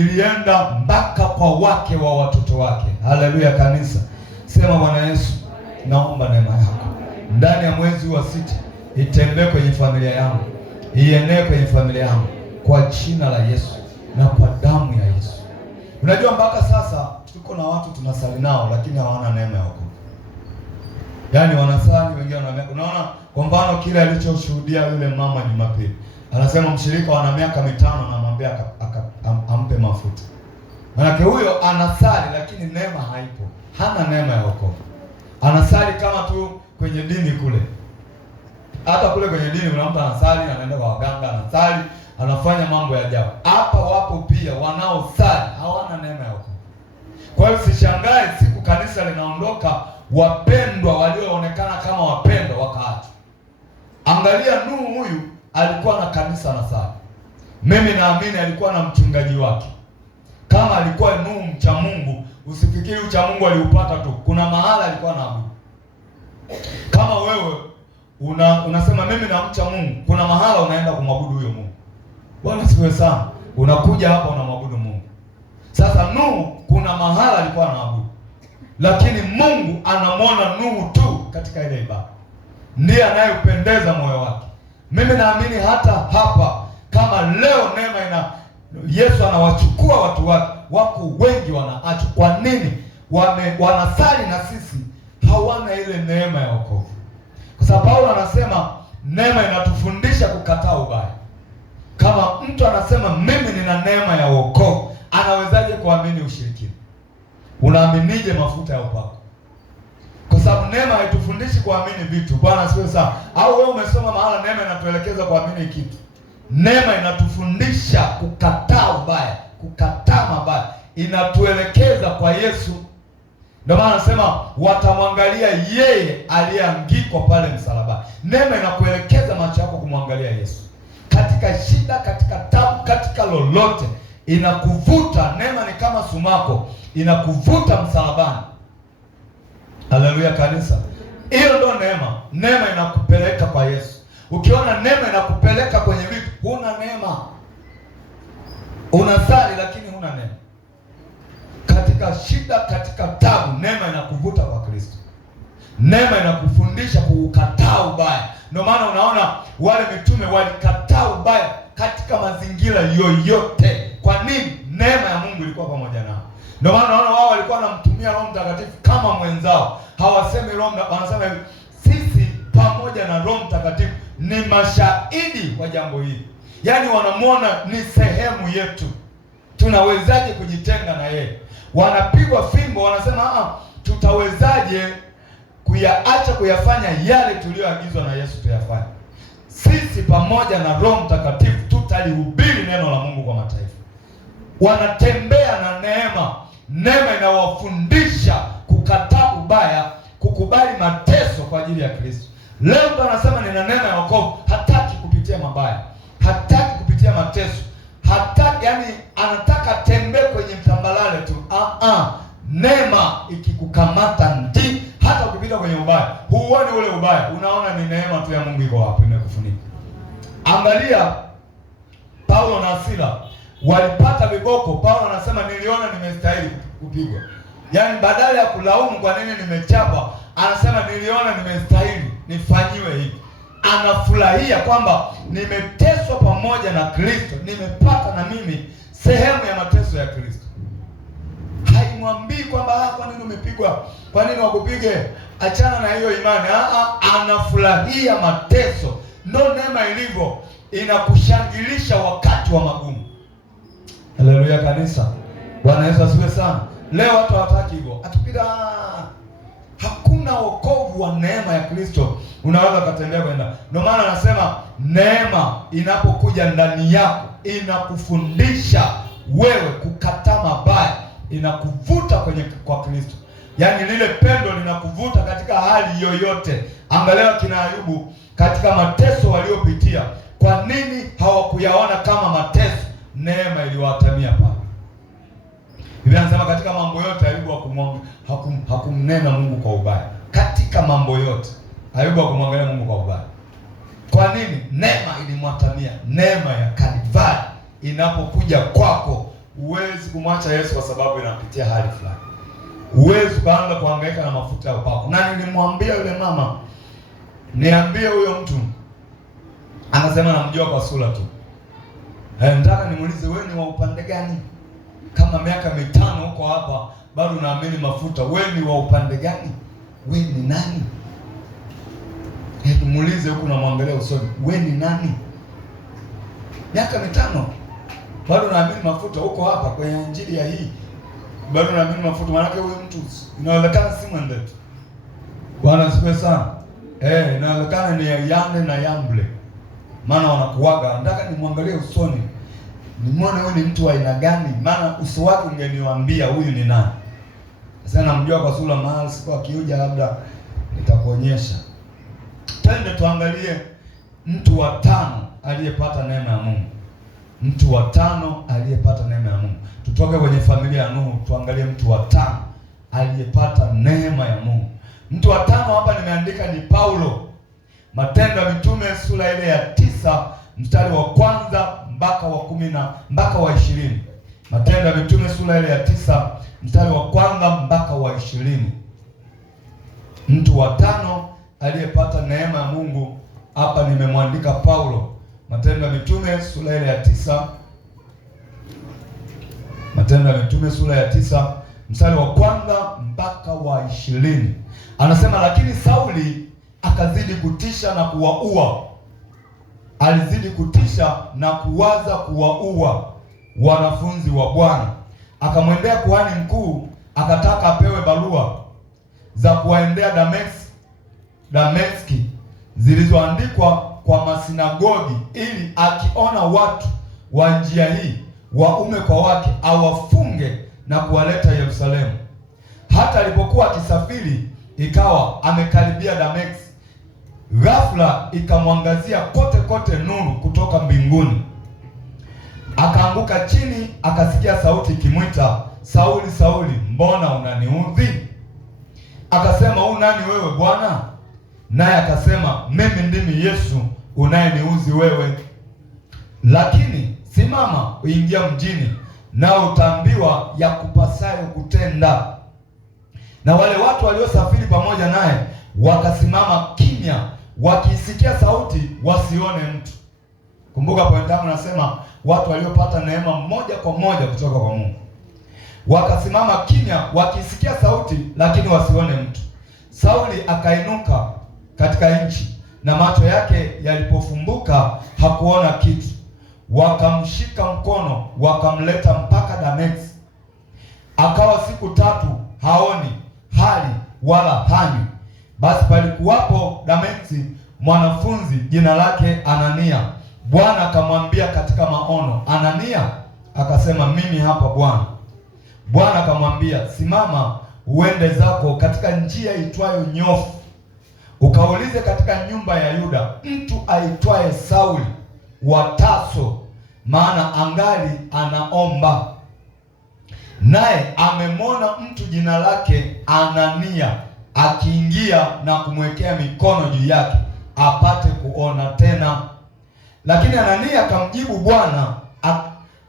ilienda mpaka kwa wake wa watoto wake. Haleluya kanisa. Sema Bwana Yesu, naomba neema yako ndani ya mwezi wa 6 itembee kwenye familia yangu, ienee kwenye familia yangu kwa jina la Yesu na kwa damu ya Yesu. Unajua mpaka sasa tuko na watu tunasali nao lakini hawana neema ya wokovu. Yaani wanasali wengine unaona kwa mfano kile alichoshuhudia yule mama Jumapili. Anasema mshirika wana miaka 5 anamwambia ampe mafuta. Maana huyo anasali lakini neema haipo. Hana neema ya wokovu. Anasali kama tu kwenye dini kule. Hata kule kwenye dini kuna mtu anasali, anaenda kwa waganga, anasali, anafanya mambo ya ajabu. Hapa wapo pia wanaosali hawana neema ya wokovu. Kwa hiyo sishangae siku kanisa linaondoka wapendwa walioonekana kama wapendwa wakaacha. Angalia Nuhu huyu alikuwa na kanisa na sala. Mimi naamini alikuwa na mchungaji wake. Kama alikuwa Nuhu mcha Mungu, usifikiri ucha Mungu aliupata tu. Kuna mahala alikuwa anaabudu. Kama wewe unasema mimi na mcha Mungu, kuna mahala unaenda kumwabudu huyo Mungu. Bwana siwe sana. Unakuja hapa unamwabudu Mungu. Sasa Nuhu kuna mahala alikuwa anaabudu. Lakini Mungu anamwona Nuhu tu katika ile ibada. Ndiye anayependeza moyo wake. Mimi naamini hata hapa kama leo neema Yesu anawachukua watu wake, wako wengi wanaachwa. Kwa nini? Wanasali na sisi hawana ile neema ya wokovu. Kwa sababu Paulo anasema neema inatufundisha kukataa ubaya. Kama mtu anasema mimi nina neema ya wokovu, anawezaje kuamini ushirikina? Unaaminije mafuta ya upako? Kwa sababu neema haitufundishi kuamini vitu. Bwana siwe sana. Au wewe umesoma mahala neema inatuelekeza kuamini kitu. Neema inatufundisha kukataa ubaya, kukataa mabaya. Inatuelekeza kwa Yesu. Ndio maana anasema watamwangalia yeye aliyeangikwa pale msalabani. Neema inakuelekeza macho yako kumwangalia Yesu. Katika shida, katika tabu, katika lolote inakuvuta. Neema ni kama sumako, inakuvuta msalabani. Haleluya kanisa. Hiyo ndio neema. Neema inakupeleka kwa Yesu. Ukiona neema inakupeleka kwenye vitu, huna neema. Unasali lakini huna neema. Katika shida, katika tabu, neema inakuvuta kwa Kristo. Neema inakufundisha kukataa ubaya. Ndio maana unaona wale mitume walikataa ubaya katika mazingira yoyote. Kwa nini? Neema ya Mungu ilikuwa pamoja nao. Ndio maana unaona wao walikuwa wanamtumia Roho Mtakatifu kama mwenzao. Hawasemi Roho, wanasema hivi, sisi pamoja na Roho Mtakatifu ni mashahidi wa jambo hili. Yaani wanamwona ni sehemu yetu. Tunawezaje kujitenga na yeye? Wanapigwa fimbo, wanasema tutawezaje kuyaacha kuyafanya yale tuliyoagizwa na Yesu tuyafanye? Sisi pamoja na Roho Mtakatifu tutalihubiri neno la Mungu kwa mataifa. Wanatembea na neema. Neema inawafundisha kukataa ubaya, kukubali mateso kwa ajili ya Kristo. Leo mtu anasema nina neema ya wokovu, hataki kupitia mabaya, hataki kupitia mateso, hataki, yani anataka tembee kwenye mtambalale tu. Neema ikikukamata ndi hata ukipita kwenye ubaya, huoni ule ubaya, unaona ni neema tu ya Mungu iko hapo imekufunika. Angalia Paulo na Sila walipata viboko. Paulo anasema niliona nimestahili kupigwa. Yaani badala ya kulaumu kwa nini nimechapwa, anasema niliona nimestahili nifanyiwe hivi. Anafurahia kwamba nimeteswa pamoja na Kristo, nimepata na mimi sehemu ya mateso ya Kristo. Haimwambii kwamba kwa nini umepigwa, kwa nini wakupige, achana na hiyo imani. Anafurahia mateso. Ndio neema ilivyo, inakushangilisha wakati wa magumu. Haleluya kanisa. Bwana Yesu asifiwe sana. Leo watu hawataki hivyo. Akipiga hakuna wokovu wa neema ya Kristo unaweza kutembea kwenda. Ndio maana anasema neema inapokuja ndani yako inakufundisha wewe kukataa mabaya, inakuvuta kwa Kristo. Yaani lile pendo linakuvuta katika hali yoyote. Angalia kina Ayubu katika mateso waliopitia. Kwa nini hawakuyaona kama mateso? Neema iliwatamia pale. Biblia inasema katika mambo yote Ayubu hakumnena Mungu kwa ubaya. Katika mambo yote Ayubu hakumwangalia Mungu kwa ubaya. Kwa nini? Neema ilimwatamia. Neema ya Kalvari inapokuja kwako huwezi kumwacha Yesu kwa sababu inapitia hali fulani. Huwezi kuanza kuhangaika na mafuta ya upako. Na nilimwambia yule mama, niambie huyo mtu, anasema namjua kwa sura tu. Nataka nimuulize, wewe ni wa upande gani? Kama miaka 5 huko hapa bado naamini mafuta, wewe ni wa upande gani? Wewe ni nani? Muulize huko, namwangalia usoni, wewe ni nani? Miaka 5 bado naamini mafuta, huko hapa kwenye injili ya hii bado naamini mafuta. Maana yake huyu mtu inaonekana si mwenzetu. Bwana asifiwe sana. Inaonekana ni Yande na Yamble, maana wanakuaga. Nataka nimwangalie usoni, nimuone huyu ni mtu wa aina gani, maana uso wake ungeniambia huyu ni nani. Sasa namjua kwa sura, mahali siku akiuja labda nitakuonyesha. Twende tuangalie mtu wa 5 aliyepata neema ya Mungu. Mtu wa 5 aliyepata neema ya Mungu. Tutoke kwenye familia ya Nuhu, tuangalie mtu wa 5 aliyepata neema ya Mungu. Mtu wa 5 hapa nimeandika ni Paulo. Matendo ya Mitume sura ile ya 9 mstari wa 1 mpaka wa 20. Matendo ya Mitume sura ile ya 9 mstari wa 1 mpaka wa 20. Mtu wa 5 aliyepata neema ya Mungu hapa nimemwandika Paulo. Matendo ya Mitume sura ile ya 9. Matendo ya Mitume sura ya 9 mstari wa 1 mpaka wa 20. Anasema, lakini Sauli akazidi kutisha na kuwaua. Alizidi kutisha na kuwaza kuwaua wanafunzi wa Bwana. Akamwendea kuhani mkuu, akataka apewe barua za kuwaendea Dameski zilizoandikwa kwa masinagogi, ili akiona watu wa njia hii waume kwa wake awafunge na kuwaleta Yerusalemu. Hata alipokuwa akisafiri, ikawa amekaribia Dameski, ghafla ikamwangazia kote kote nuru kutoka mbinguni. Akaanguka chini, akasikia sauti ikimwita, Sauli, Sauli, mbona unaniudhi? Akasema, u nani wewe Bwana? Naye akasema, mimi ndimi Yesu unayeniudhi wewe. Lakini simama, uingia mjini, nao utaambiwa ya kupasayo kutenda. Na wale watu waliosafiri pamoja naye wakasimama kimya, wakisikia sauti, wasione mtu. Kumbuka point yangu, nasema watu waliopata neema moja kwa moja kutoka kwa Mungu. Wakasimama kimya, wakisikia sauti, lakini wasione mtu. Sauli akainuka katika nchi, na macho yake yalipofumbuka hakuona kitu. Wakamshika mkono, wakamleta mpaka Dameski. Akawa siku 3 haoni, hali wala hanywi. Basi palikuwapo Dameski mwanafunzi jina lake Anania. Bwana akamwambia katika maono, Anania? Akasema, mimi hapa Bwana. Bwana akamwambia, simama, uende zako katika njia itwayo Nyofu, ukaulize katika nyumba ya Yuda mtu aitwaye Sauli wa Tarso, maana angali anaomba. Naye amemwona mtu jina lake Anania akiingia na kumwekea mikono juu yake apate kuona tena. Lakini Anania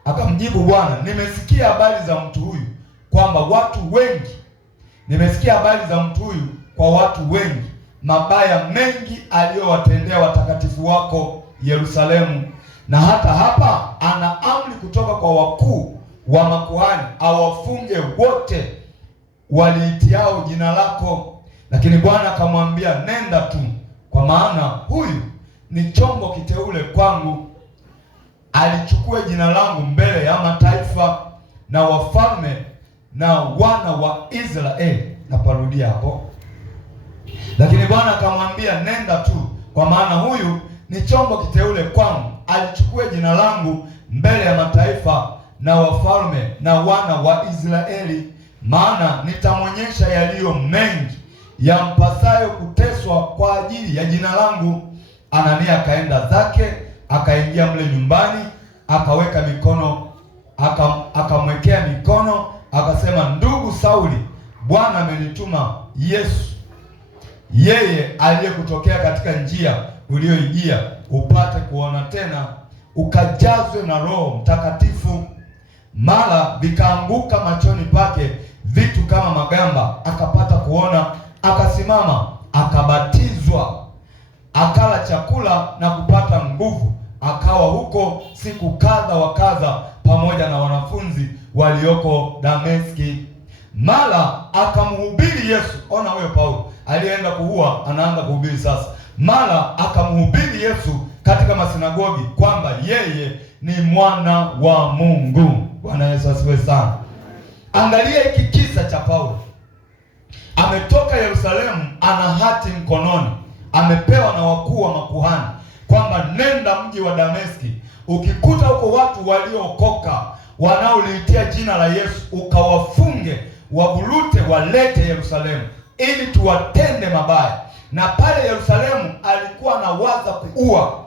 akamjibu Bwana, nimesikia habari za mtu huyu kwa watu wengi, mabaya mengi aliyowatendea watakatifu wako Yerusalemu, na hata hapa ana amri kutoka kwa wakuu wa makuhani awafunge wote waliitiao jina lako. Lakini Bwana akamwambia, nenda tu, kwa maana huyu ni chombo kiteule kwangu, alichukue jina langu mbele ya mataifa na wafalme na wana wa Israeli. Naparudia hapo. Lakini Bwana akamwambia, nenda tu, kwa maana huyu ni chombo kiteule kwangu, alichukue jina langu mbele ya mataifa na wafalme na wana wa Israeli, maana nitamwonyesha yaliyo mengi yampasayo kuteswa kwa ajili ya jina langu. Anania akaenda zake, akaingia mle nyumbani, akaweka mikono, akamwekea mikono, akasema, ndugu Sauli, Bwana amenituma Yesu, yeye aliyekutokea katika njia uliyoijia, upate kuona tena, ukajazwe na Roho Mtakatifu. mara vikaanguka machoni pake vitu kama magamba, akapata kuona, akasimama, akabatizwa, akala chakula na kupata nguvu. Akawa huko siku kadha wa kadha pamoja na wanafunzi walioko Dameski. Mara akamhubiri Yesu. Ona huyo Paulo aliyeenda kuua anaanza kuhubiri sasa. Mara akamhubiri Yesu katika masinagogi kwamba yeye ni mwana wa Mungu. Bwana Yesu asifiwe sana. Angalia hiki kisa cha Paulo. Ametoka Yerusalemu, ana hati mkononi, amepewa na wakuu wa makuhani kwamba nenda mji wa Dameski, ukikuta huko watu waliookoka wanaoliitia jina la Yesu, ukawafunge, waburute, walete Yerusalemu ili tuwatende mabaya. Na pale Yerusalemu alikuwa anawaza kuua.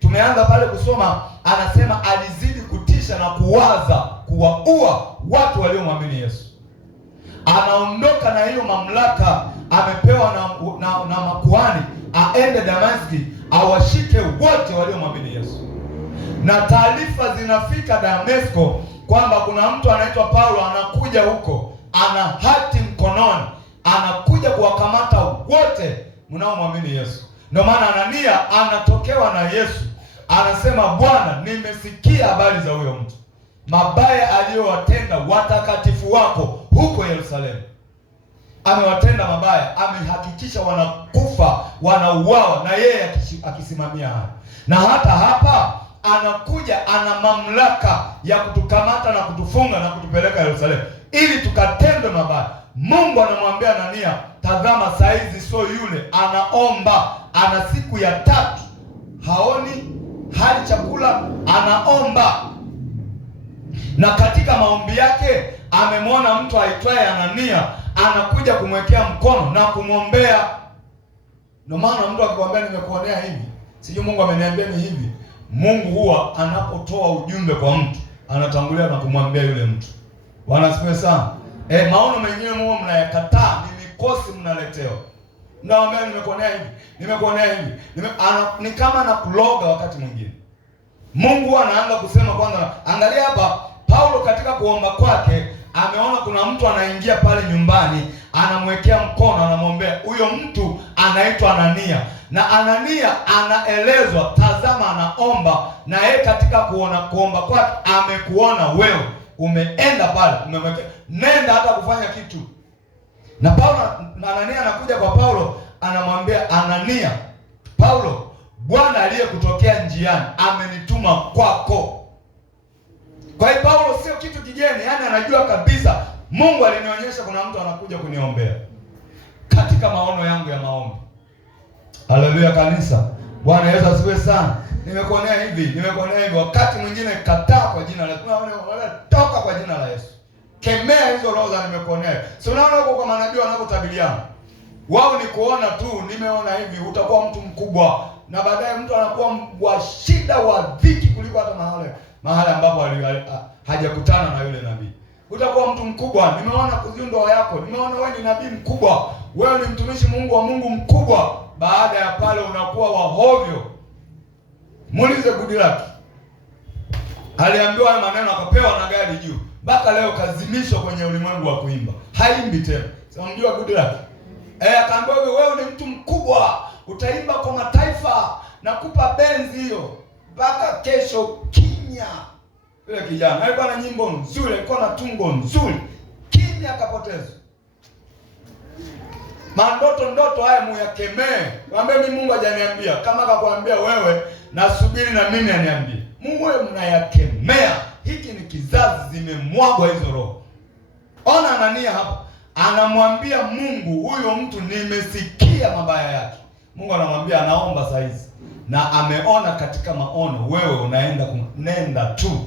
Tumeanza pale kusoma, anasema alizidi kutisha na kuwaza kuwaua watu waliomwamini Yesu. Anaondoka na hiyo mamlaka amepewa na makuhani, aende Dameski awashike wote waliomwamini Yesu. Na taarifa zinafika Damesko kwamba kuna mtu anaitwa Paulo anakuja huko, ana hati mkononi, anakuja kuwakamata wote mnaomwamini Yesu. Ndio maana Anania anatokewa na Yesu, anasema, Bwana, nimesikia habari za huyo mtu, mabaya aliyowatenda watakatifu wako huko Yerusalemu. Amewatenda mabaya, amehakikisha wanakufa, wanauawa, na yeye akisimamia haya. Na hata hapa anakuja, ana mamlaka ya kutukamata na kutufunga na kutupeleka Yerusalemu ili tukatendwe mabaya. Mungu anamwambia Anania, tazama, saizi sio yule, anaomba, ana siku ya 3 haoni, hali chakula, anaomba. Na katika maombi yake amemwona mtu aitwaye Anania anakuja kumwekea mkono na kumwombea. Ndio maana mtu akikwambia nimekuonea hivi, sijui Mungu ameniambia ni hivi, Mungu huwa anapotoa ujumbe kwa mtu anatangulia na kumwambia yule mtu. Bwana asifiwe sana. Maono mengine Mungu mnayakataa, ni mikosi mnaletewa. Naomba nimekuonea hivi, nimekuonea hivi. Ni kama na kuloga wakati mwingine. Mungu anaanza kusema kwanza. Angalia hapa Paulo katika kuomba kwake ameona kuna mtu anaingia pale nyumbani, anamwekea mkono, anamwombea. Huyo mtu anaitwa Anania. Na Anania anaelezwa, tazama, anaomba, na yeye katika kuomba kwake amekuona wewe, umeenda pale, umemwekea, nenda hata kufanya kitu. Na Anania anakuja kwa Paulo, anamwambia Anania, Paulo, Bwana aliyekutokea njiani amenituma kwako. Kwa hiyo Paulo sio kitu kigeni, yani anajua kabisa Mungu alinionyesha kuna mtu anakuja kuniombea katika maono yangu ya maombi. Haleluya kanisa. Bwana Yesu asifiwe sana. Nimekuonea hivi, nimekuonea hivi. Wakati mwingine kataa kwa jina la Yesu. Toka kwa jina la Yesu. Kemea hizo roho za nimekuonea. Si unaona huko kwa manabii wanapotabiriana. Wao ni kuona tu, nimeona hivi, utakuwa mtu mkubwa. Na baadaye mtu anakuwa wa shida, wa dhiki kuliko hata mahali ambapo hajakutana na yule nabii. Utakuwa mtu mkubwa, nimeona ndoa yako, nimeona wewe ni nabii mkubwa, wewe ni mtumishi Mungu wa Mungu mkubwa. Baada ya pale unakuwa wahovyo. Muulize Goodluck. Aliambiwa maneno akapewa na gari juu. Mpaka leo kazimishwa kwenye ulimwengu wa kuimba. Haimbi tena. Sasa unajua Goodluck. Akaambiwa wewe ni mtu mkubwa, utaimba kwa mataifa, nakupa benzi hiyo. Mpaka kesho kimya. Yule kijana alikuwa na nyimbo nzuri, alikuwa na tungo nzuri. Kimya akapoteza. Mandoto haya muyakemee. Mwambie mimi Mungu hajaniambia. Kama akakwambia wewe, nasubiri na mimi aniambie. Mungu wewe mnayakemea. Hiki ni kizazi zimemwagwa hizo roho. Ona Anania hapa. Anamwambia Mungu, huyo mtu nimesikia mabaya yake. Mungu anamwambia anaomba saizi. Na ameona katika maono wewe unaenda nenda tu.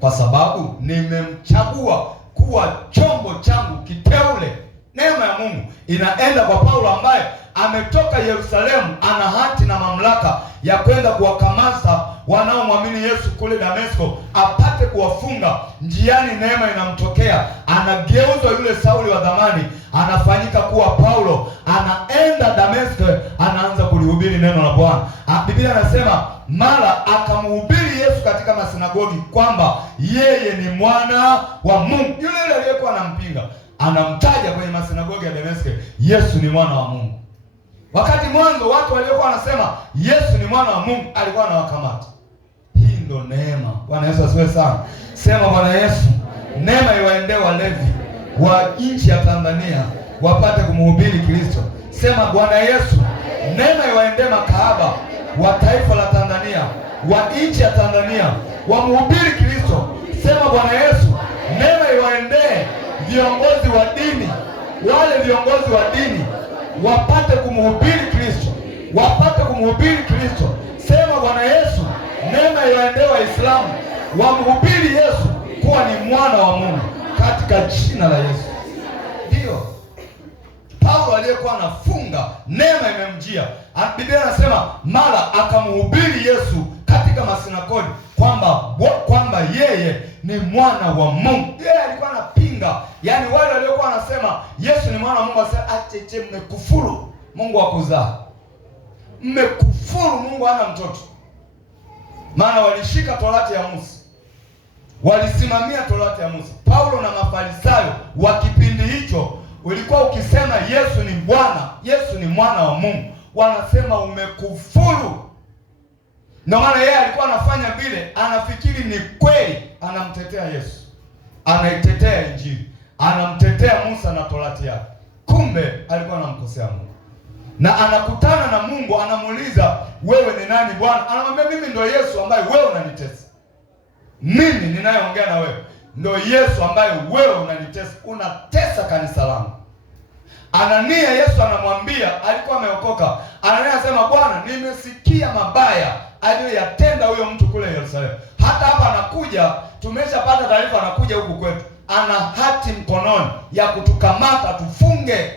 Kwa sababu nimemchagua kuwa chombo changu kiteule. Neema ya Mungu inaenda kwa Paulo ambaye ametoka Yerusalemu, ana hati na mamlaka ya kwenda kuwakamata wanaomwamini Yesu kule Damesko, apate kuwafunga. Njiani neema inamtokea, anageuzwa yule Sauli wa zamani, anafanyika kuwa Paulo, anaenda Damesko, anaanza kulihubiri neno la Bwana. Biblia anasema mara akamhubiri Yesu katika masinagogi kwamba yeye ni mwana wa Mungu. Yule aliyekuwa anampinga anamtaja kwenye masinagogi ya Dameski, Yesu ni mwana wa Mungu. Wakati mwanzo watu waliokuwa wanasema Yesu ni mwana wa Mungu alikuwa anawakamata. Hii ndo neema. Bwana Yesu asifiwe sana. Sema Bwana Yesu, neema iwaendee walevi wa nchi ya Tanzania wapate kumhubiri Kristo. Sema Bwana Yesu, neema iwaendee makahaba wa taifa la Tanzania, wa nchi ya Tanzania wamhubiri Kristo. Sema Bwana Yesu, neema iwaendee viongozi wa dini, wale viongozi wa dini wapate kumhubiri Kristo, wapate kumhubiri Kristo. Sema Bwana Yesu, neema iwaendee Waislamu wamhubiri Yesu kuwa ni mwana wa Mungu katika jina la Yesu. Ndio Paulo aliyekuwa anafunga, neema imemjia. Biblia inasema mara akamhubiri Yesu katika masinagogi kwamba yeye ni mwana wa Mungu. Yeye alikuwa anapinga, yaani wale waliokuwa wanasema Yesu ni mwana wa Mungu wasema acheche, mmekufuru Mungu akuzaa, mmekufuru Mungu hana mtoto. Maana walishika torati ya Musa, walisimamia torati ya Musa. Paulo na Mafarisayo wa kipindi hicho ulikuwa ukisema Yesu ni Bwana, Yesu ni mwana wa Mungu, wanasema umekufuru. Ndio maana yeye alikuwa anafanya vile, anafikiri ni kweli, anamtetea Yesu, anaitetea Injili, anamtetea Musa na torati yake. Kumbe alikuwa anamkosea Mungu. Na anakutana na Mungu, anamuuliza wewe ni nani Bwana? Anamwambia mimi ndio Yesu ambaye wewe unanitesa. Mimi ninayeongea na wewe ndio Yesu ambaye wewe unanitesa, unatesa kanisa langu. Anania, Yesu anamwambia, alikuwa ameokoka. Anania anasema Bwana, nimesikia mabaya aliyoyatenda huyo mtu kule Yerusalemu. Hata hapa anakuja, tumeshapata taarifa anakuja huku kwetu, ana hati mkononi ya kutukamata tufunge.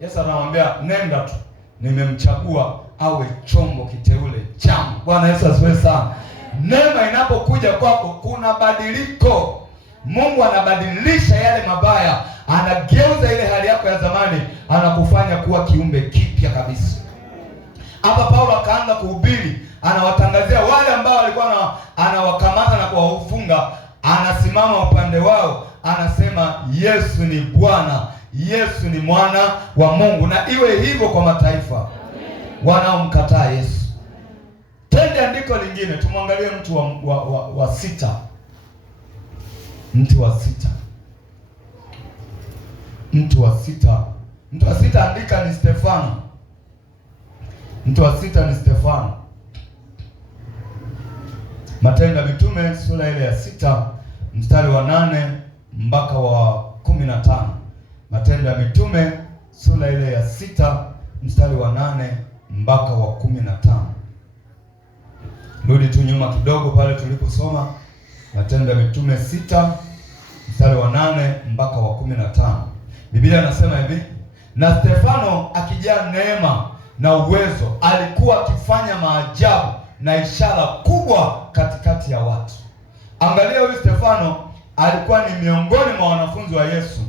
Yesu anamwambia nenda tu, nimemchagua awe chombo kiteule changu. Bwana Yesu asifiwe sana. Neema inapokuja kwako kuna badiliko. Mungu anabadilisha yale mabaya, anageuza ile hali yako ya zamani, anakufanya kuwa kiumbe kipya kabisa. Hapa Paulo akaanza kuhubiri, anawatangazia wale ambao walikuwa anawakamata na kuwafunga, anasimama upande wao, anasema Yesu ni Bwana, Yesu ni mwana wa Mungu, na iwe hivyo kwa mataifa wanaomkataa Yesu. Twende andiko lingine, tumwangalie mtu wa sita. Mtu wa sita andika ni Stefano. Mtu wa sita ni Stefano. Matendo ya Mitume sura ile ya 6 mstari wa 8 mpaka wa 15. Matendo ya Mitume sura ile ya 6 mstari wa 8 mpaka wa 15. Rudi tu nyuma kidogo pale tuliposoma Matendo ya Mitume 6 mstari wa 8 mpaka wa 15. Biblia inasema hivi: na Stefano akijaa neema na uwezo alikuwa akifanya maajabu na ishara kubwa katikati ya watu. Angalia, huyu Stefano alikuwa ni miongoni mwa wanafunzi wa Yesu.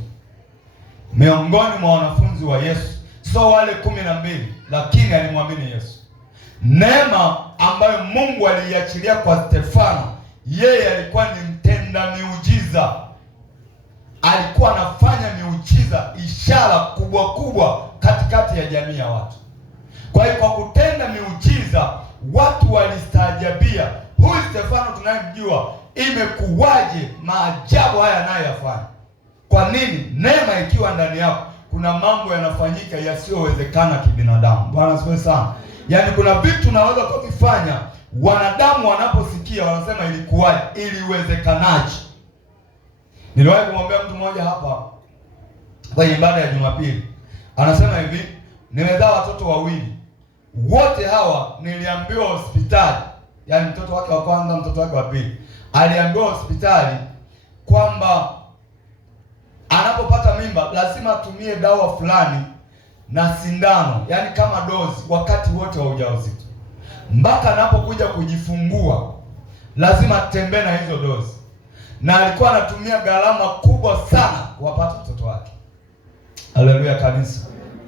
Miongoni mwa wanafunzi wa Yesu, sio wale 12, lakini alimwamini Yesu. Neema ambayo Mungu aliiachilia kwa Stefano, yeye alikuwa ni mtenda miujiza. Alikuwa anafanya miujiza, ishara kubwa kubwa katikati ya jamii ya watu. Kwa hiyo kwa kutenda miujiza watu walistaajabia, huyu Stefano tunayemjua, imekuwaje maajabu haya anayoyafanya? Kwa nini? Neema ikiwa ndani yako, kuna mambo yanafanyika yasiyowezekana kibinadamu. Bwana asifiwe sana. Yaani kuna vitu unaweza kufanya, wanadamu wanaposikia wanasema ilikuwaje, iliwezekanaje? Niliwahi kumwambia mtu mmoja hapa kwenye ibada ya Jumapili, anasema hivi, nimezaa watoto wawili, wote hawa niliambiwa hospitali, yaani mtoto wake wa kwanza, mtoto wake wa pili, aliambiwa hospitali kwamba anapopata mimba lazima atumie dawa fulani na sindano, yaani kama dozi, wakati wote wa ujauzito, mpaka anapokuja kujifungua lazima atembee na hizo dozi. Na alikuwa anatumia gharama kubwa sana kuwapata mtoto wake. Haleluya kanisa.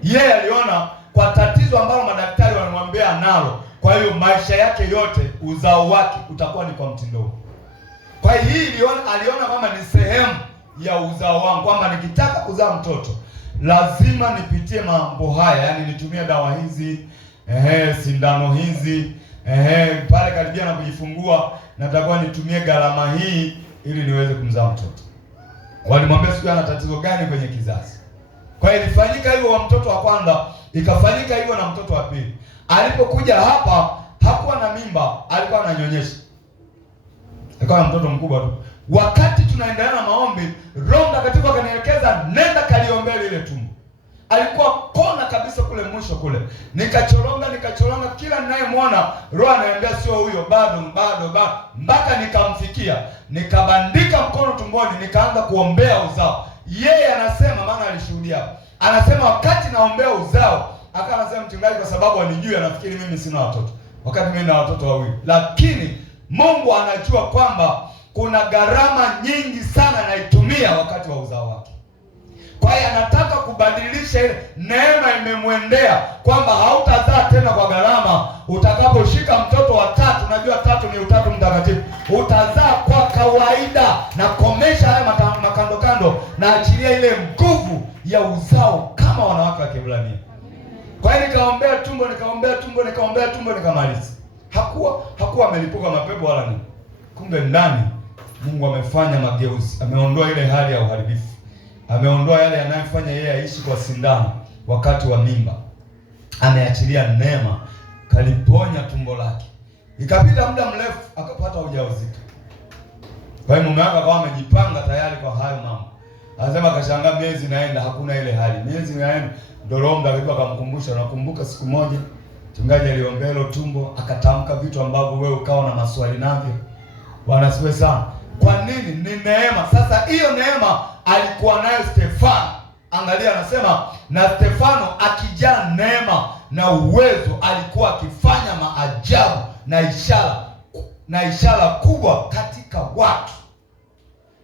Yeye aliona kwa tatizo ambalo madaktari wanamwambia analo, Kwa hiyo maisha yake yote, uzao wake utakuwa ni kwa mtindo huu. Kwa hiyo hii aliona kwamba ni sehemu ya uzao wangu, kwamba nikitaka kuzaa mtoto lazima nipitie mambo haya, yaani nitumie dawa hizi, sindano hizi, pale karibia na kujifungua natakuwa nitumie gharama hii ili niweze kumzaa mtoto. Walimwambia siku ana tatizo gani kwenye kizazi. Kwa hiyo ilifanyika hivyo wa mtoto wa kwanza, ikafanyika hivyo na mtoto wa pili. Alipokuja hapa hakuwa na mimba, alikuwa ananyonyesha. Alikuwa na mtoto mkubwa tu. Wakati tunaendelea na maombi, Roho Mtakatifu akanielekeza nenda kaliombea lile tumbo. Alikuwa kona kabisa kule mwisho kule. Nikachoronga kila ninayemwona Roho ananiambia sio huyo, bado mpaka nikamfikia. Nikabandika mkono tumboni, nikaanza kuombea uzao. Yeye anasema, maana alishuhudia. Anasema wakati naombea uzao, anasema mchungaji, kwa sababu anijui anafikiri mimi sina watoto. Wakati mimi na watoto wawili. Lakini Mungu anajua kwamba kuna gharama nyingi sana naitumia wakati wa uzao wake. Kwa hiyo anataka kubadilisha ile neema imemwendea kwamba hautazaa tena kwa gharama. Utakaposhika mtoto wa tatu, unajua tatu ni Utatu Mtakatifu, utazaa kwa kawaida na komesha haya makando kando na achilia ile nguvu ya uzao kama wanawake wa Kiebrania. Kwa hiyo nikaombea tumbo nikamaliza. Hakuwa amelipuka mapepo wala nini. Kumbe ndani Mungu amefanya mageuzi, ameondoa ile hali ya uharibifu. Ameondoa yale yanayofanya yeye aishi kwa sindano wakati wa mimba. Ameachilia neema, kaliponya tumbo lake. Ikapita muda mrefu akapata ujauzito. Kwa hiyo mume wake akawa amejipanga tayari kwa hayo mambo. Anasema akashangaa miezi naenda hakuna ile hali. Miezi naenda ndio Roho Mtakatifu akamkumbusha, nakumbuka siku moja mchungaji aliombea hilo tumbo, akatamka vitu ambavyo wewe ukawa na maswali navyo. Bwana asifiwe sana. Kwa nini? Ni neema. Sasa hiyo neema alikuwa nayo Stefano. Angalia anasema na Stefano akijaa neema na uwezo alikuwa akifanya maajabu na ishara kubwa katika watu.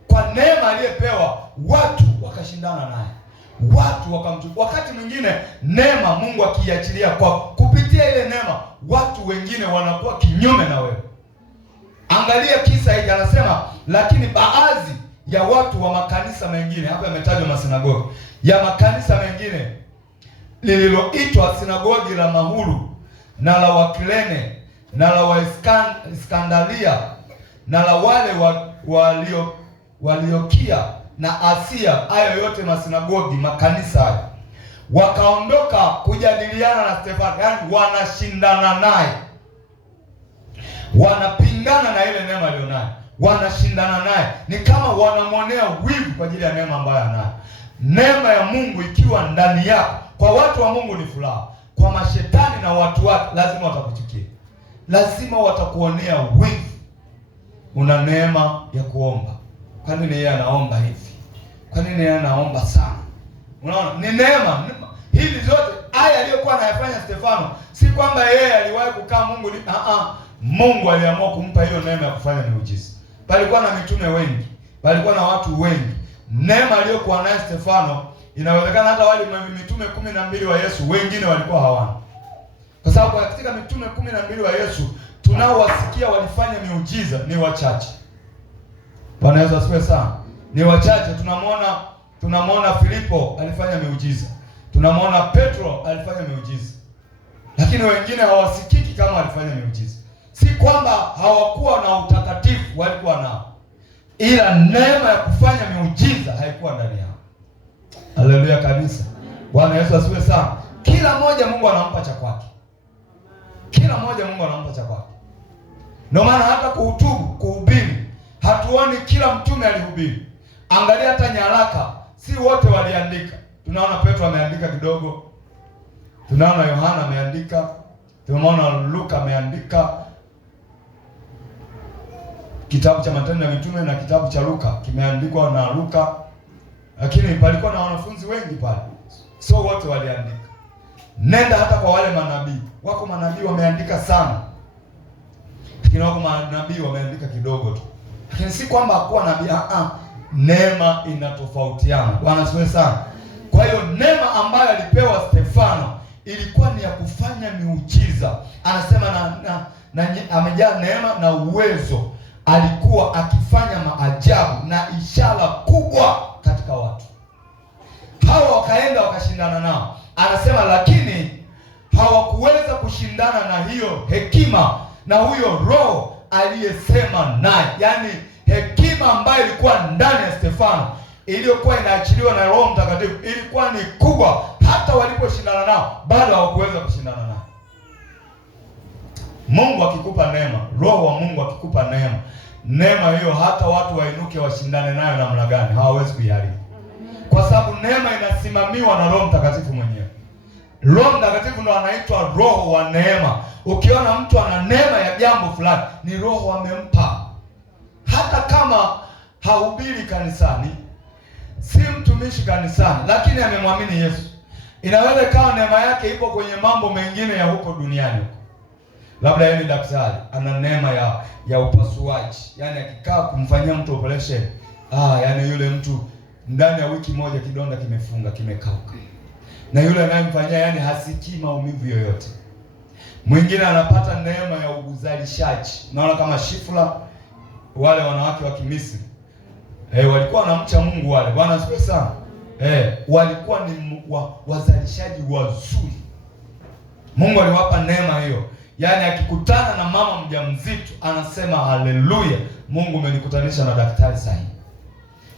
Kwa neema aliyepewa, watu wakashindana naye. Watu wakamchukua. Wakati mwingine neema Mungu akiachilia kwa kupitia ile neema, watu wengine wanakuwa kinyume na wewe. Angalia kisa hiki, anasema lakini baadhi ya watu wa makanisa mengine, hapa yametajwa masinagogi, ya makanisa mengine lililoitwa sinagogi la Mahulu na la Wakirene na la Waiskandalia na la wale waliokia na Asia, hayo yote masinagogi, makanisa hayo, wakaondoka kujadiliana na Stefano, yaani wanashindana naye. Wanapingana na ile neema alionayo. Wanashindana naye. Ni kama wanamwonea wivu kwa ajili ya neema ambayo anayo. Neema ya Mungu ikiwa ndani yako, kwa watu wa Mungu ni furaha. Kwa mashetani na watu wake lazima watakuchukia. Lazima watakuonea wivu. Una neema ya kuomba. Kwa nini yeye anaomba hivi? Kwa nini yeye anaomba sana? Unaona? Ni neema. Hivi zote haya aliyokuwa anayafanya Stefano, si kwamba yeye aliwahi kukaa Mungu Mungu aliamua kumpa hiyo neema ya kufanya miujiza. Palikuwa na mitume wengi, palikuwa na watu wengi. Neema aliyokuwa nayo Stefano, inawezekana hata wale mitume 12 wa Yesu wengine walikuwa hawana. Kwa sababu katika mitume 12 wa Yesu tunaowasikia walifanya miujiza ni wachache. Bwana Yesu asifiwe sana. Ni wachache. Tunamwona Filipo alifanya miujiza. Tunamwona Petro alifanya miujiza. Lakini wengine hawasikiki kama walifanya miujiza. Si kwamba hawakuwa na utakatifu, walikuwa nao, ila neema ya kufanya miujiza haikuwa ndani yao. Haleluya kanisa. Bwana Yesu asifiwe sana. Kila mmoja Mungu anampa cha kwake. Ndio maana hata kuhubiri, hatuoni kila mtume alihubiri. Angalia hata nyaraka, si wote waliandika. Tunaona Petro ameandika kidogo. Tunaona Yohana ameandika. Tunaona Luka ameandika. Kitabu cha Matendo ya Mitume na kitabu cha Luka kimeandikwa na Luka. Lakini palikuwa na wanafunzi wengi pale. Sio wote waliandika. Nenda hata kwa wale manabii. Wako manabii wameandika sana. Lakini wako manabii wameandika kidogo tu. Lakini si kwamba hakuwa nabii, neema inatofautiana. Bwana asifiwe sana. Kwa hiyo neema ambayo alipewa Stefano ilikuwa ni ya kufanya miujiza. Anasema amejaa neema na uwezo, alikuwa akifanya maajabu na ishara kubwa katika watu. Hawa wakaenda wakashindana nao. Anasema lakini hawakuweza kushindana na hiyo hekima na huyo Roho aliyesema naye. Yaani hekima ambayo ilikuwa ndani ya Stefano, iliyokuwa inaachiliwa na Roho Mtakatifu, ilikuwa ni kubwa. Hata waliposhindana nao bado hawakuweza kushindana nao. Mungu akikupa neema, Roho wa Mungu akikupa neema, neema hiyo hata watu wainuke washindane nayo namna gani, hawawezi kuiharibu, kwa sababu neema inasimamiwa na Roho Mtakatifu mwenyewe. Roho Mtakatifu ndo anaitwa Roho wa neema. Ukiona mtu ana neema ya jambo fulani, ni Roho amempa. Hata kama hahubiri kanisani, si mtumishi kanisani, lakini amemwamini Yesu, inaweza ikawa neema yake ipo kwenye mambo mengine ya huko duniani huko. Labda yeye ni daktari, ana neema ya upasuaji, yaani akikaa kumfanyia mtu operation, yaani yule mtu ndani ya wiki moja kidonda kimefunga, kimekauka, na yule anayemfanyia yaani hasikii maumivu yoyote. Mwingine anapata neema ya uzalishaji. Naona kama Shifra, wale wanawake wa Kimisri, walikuwa wanamcha Mungu wale. Bwana asifiwe sana. Walikuwa ni wazalishaji wazuri. Mungu aliwapa neema hiyo. Yaani akikutana na mama mjamzito anasema haleluya, Mungu umenikutanisha na daktari sahihi.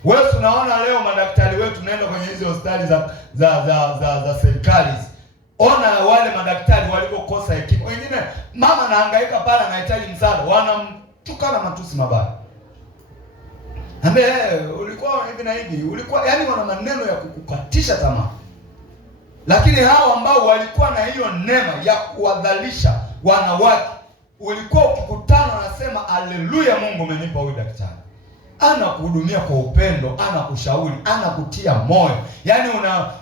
Wewe tunaona leo madaktari wetu, naenda kwenye hizo hospitali za serikali. Ona wale madaktari walipokosa hekima. Wengine mama anahangaika pale anahitaji msaada, wanamtukana matusi mabaya. Ulikuwa hivi na hivi, ulikuwa yaani wana maneno ya kukukatisha tamaa. Lakini hao ambao walikuwa na hiyo neema ya kuwadhalisha wanawake, ulikuwa ukikutana unasema haleluya, Mungu umenipa huyu daktari. Anakuhudumia kwa upendo, anakushauri, anakutia moyo. Yaani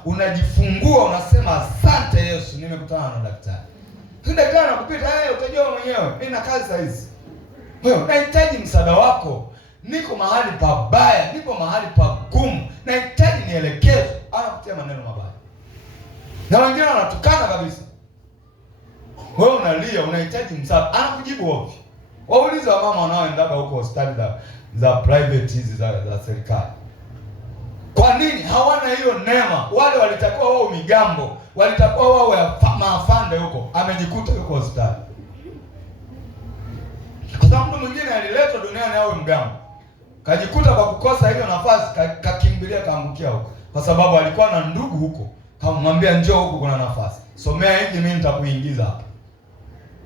unajifungua unasema asante Yesu, nimekutana na daktari. Huyu daktari anakupita, utajua mwenyewe, mimi na kazi hizi. Wewe nahitaji msaada wako. Niko mahali pabaya, niko mahali pagumu, nahitaji nielekezwe. Anakutia maneno mabaya. Na wengine wanatukana kabisa. Wewe unalia, unahitaji msaada, anakujibu ovyo. Waulize wamama wanaoendaga huko hospitali za private hizi za serikali. Kwa nini hawana hiyo neema? Wale walitakuwa wao migambo, walitakuwa wao maafande huko, amejikuta yuko hospitali. Kwa sababu mtu mwingine aliletwa duniani awe mgambo, kajikuta kwa kukosa hiyo nafasi, kakimbilia kaangukia huko, kwa sababu alikuwa na ndugu huko, kamwambia njoo huko kuna nafasi, somea hiki mimi nitakuingiza hapa.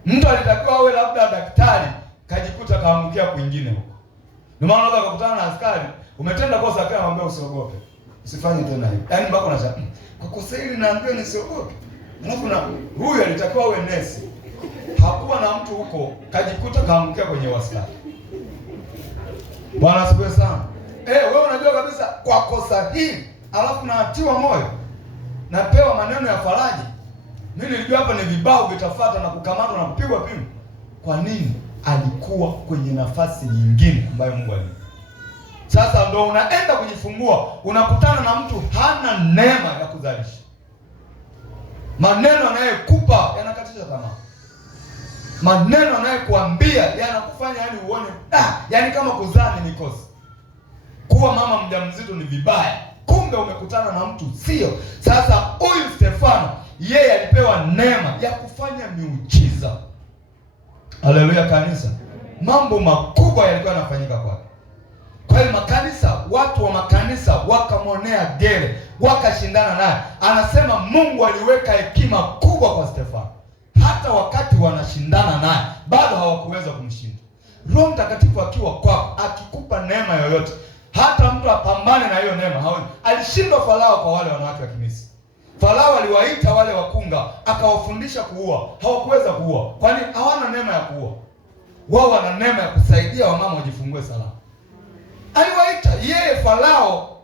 Mtu alitakiwa awe labda daktari, kajikuta kaangukia kwingine huko. Ndio maana unaweza kukutana na askari, umetenda kosa, akao anambia usiogope, usifanye tena hivi. Yaani mpaka unasema kwa kosa hili naambiwa nisiogope. Alafu na huyu alitakiwa awe nesi, hakuwa na mtu huko, kajikuta kaangukia kwenye askari. Bwana asifiwe sana. Wewe unajua kabisa kwa kosa hili, alafu naatiwa moyo, napewa maneno ya faraja. Mimi nilijua hapa ni vibao vitafuata na kukamatwa na kupigwa pimu. Kwa nini? Alikuwa kwenye nafasi nyingine ambayo Mungu alimpa. Sasa ndo unaenda kujifungua, unakutana na mtu hana neema ya kuzalisha. Maneno anayekupa yanakatisha tamaa. Maneno anayekuambia yanakufanya yani uone yani kama kuzaa ni mikosi. Kuwa mama mjamzito ni vibaya. Kumbe umekutana na mtu sio. Sasa huyu Stefano, yeye alipewa neema ya kufanya miujiza. Haleluya kanisa. Mambo makubwa yalikuwa yanafanyika kwake. Kwa hiyo makanisa, watu wa makanisa wakamwonea gere, wakashindana naye. Anasema Mungu aliweka hekima kubwa kwa Stefano. Hata wakati wanashindana naye, bado hawakuweza kumshinda. Roho Mtakatifu akiwa kwako, akikupa neema yoyote, hata mtu apambane na hiyo neema haoni. Alishindwa Farao kwa wale wanawake wa Kimisri. Farao aliwaita wale wakunga, akawafundisha kuua. Hawakuweza kuua. Kwani hawana neema ya kuua. Wao wana neema ya kusaidia wamama wajifungue salama. Aliwaita, yeye Farao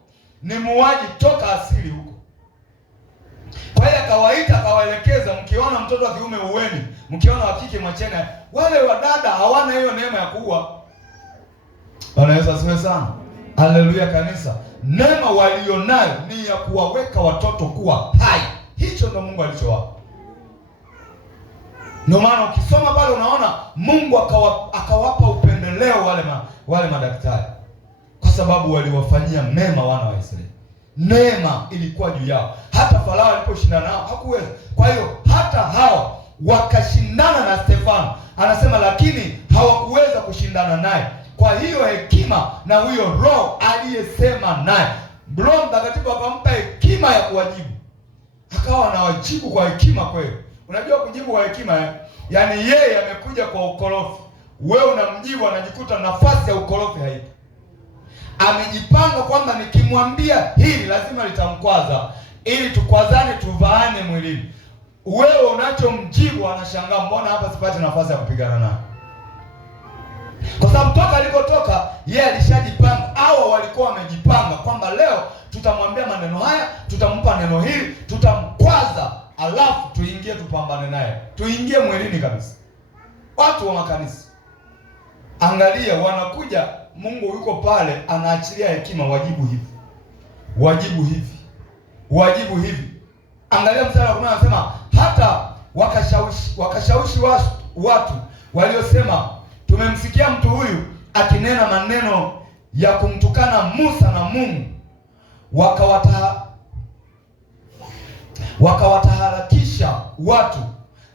ni muuaji toka asili huko. Kwa hiyo akawaita, akawaelekeza, mkiona mtoto wa kiume uweni, mkiona wa kike mwacheni. Wale wadada hawana hiyo neema ya kuua. Bwana Yesu asifiwe sana. Haleluya kanisa. Neema walionayo ni ya kuwaweka watoto kuwa hai. Hicho ndo Mungu alichowapa. Ndio maana ukisoma pale unaona Mungu akawapa upendeleo wale madaktari, kwa sababu waliwafanyia mema wana wa Israeli. Neema ilikuwa juu yao. Hata Farao aliposhindana nao hakuweza. Kwa hiyo hata hao wakashindana na Stefano, anasema lakini hawakuweza kushindana naye. Kwa hiyo hekima na huyo Roho aliyesema naye, Roho Mtakatifu akampa hekima ya kuwajibu, akawa anawajibu kwa hekima kweli. Unajua kujibu kwa hekima, yaani yeye amekuja kwa ukorofi, wewe unamjibu, anajikuta nafasi ya ukorofi haipo. Amejipanga kwamba nikimwambia hili lazima litamkwaza, ili tukwazane, tuvaane mwilini. Wewe unachomjibu anashangaa, mbona hapa sipati nafasi ya kupigana naye? Kwa sababu toka alikotoka yeye alishajipanga, au walikuwa wamejipanga kwamba leo tutamwambia maneno haya, tutampa neno hili, tutamkwaza, alafu tuingie tupambane naye, tuingie mwilini kabisa. Watu wa makanisa, angalia, wanakuja, Mungu yuko pale anaachilia hekima, wajibu hivi, wajibu hivi, wajibu hivi. Angalia mstari wa 10 anasema hata wakashawishi watu waliosema, tumemsikia mtu huyu akinena maneno ya kumtukana Musa na Mungu. Wakawataharakisha watu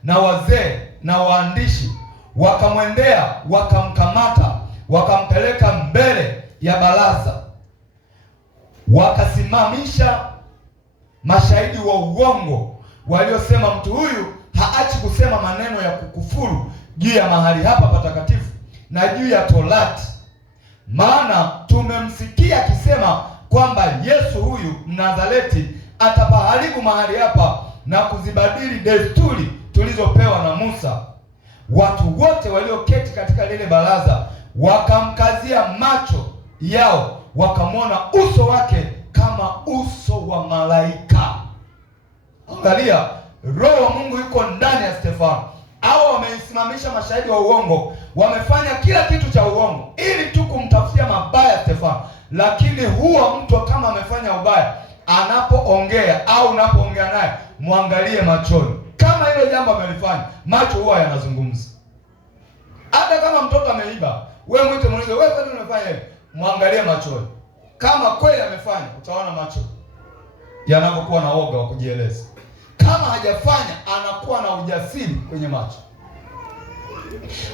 na wazee na waandishi, wakamwendea, wakamkamata, wakampeleka mbele ya baraza, wakasimamisha mashahidi wa uongo waliosema, mtu huyu haachi kusema maneno ya kukufuru juu ya mahali hapa patakatifu na juu ya Torati, maana tumemsikia akisema kwamba Yesu huyu Mnazareti atapaharibu mahali hapa na kuzibadili desturi tulizopewa na Musa. Watu wote walioketi katika lile baraza wakamkazia macho yao, wakamwona uso wake kama uso wa malaika. Angalia, Roho wa Mungu yuko ndani ya Stefano. Hao wameisimamisha mashahidi wa uongo, wamefanya kila kitu cha uongo ili tu kumtafutia mabaya Stefano. Lakini huwa mtu kama amefanya ubaya, anapoongea au unapoongea naye, muangalie machoni. Kama hilo jambo amelifanya, macho huwa yanazungumza. Hata kama mtoto ameiba, wewe mwite muulize, wewe kwani umefanya hivi? Muangalie machoni. Kama kweli amefanya, utaona macho yanapokuwa na woga wa kujieleza. Kama hajafanya, anakuwa na ujasiri kwenye macho.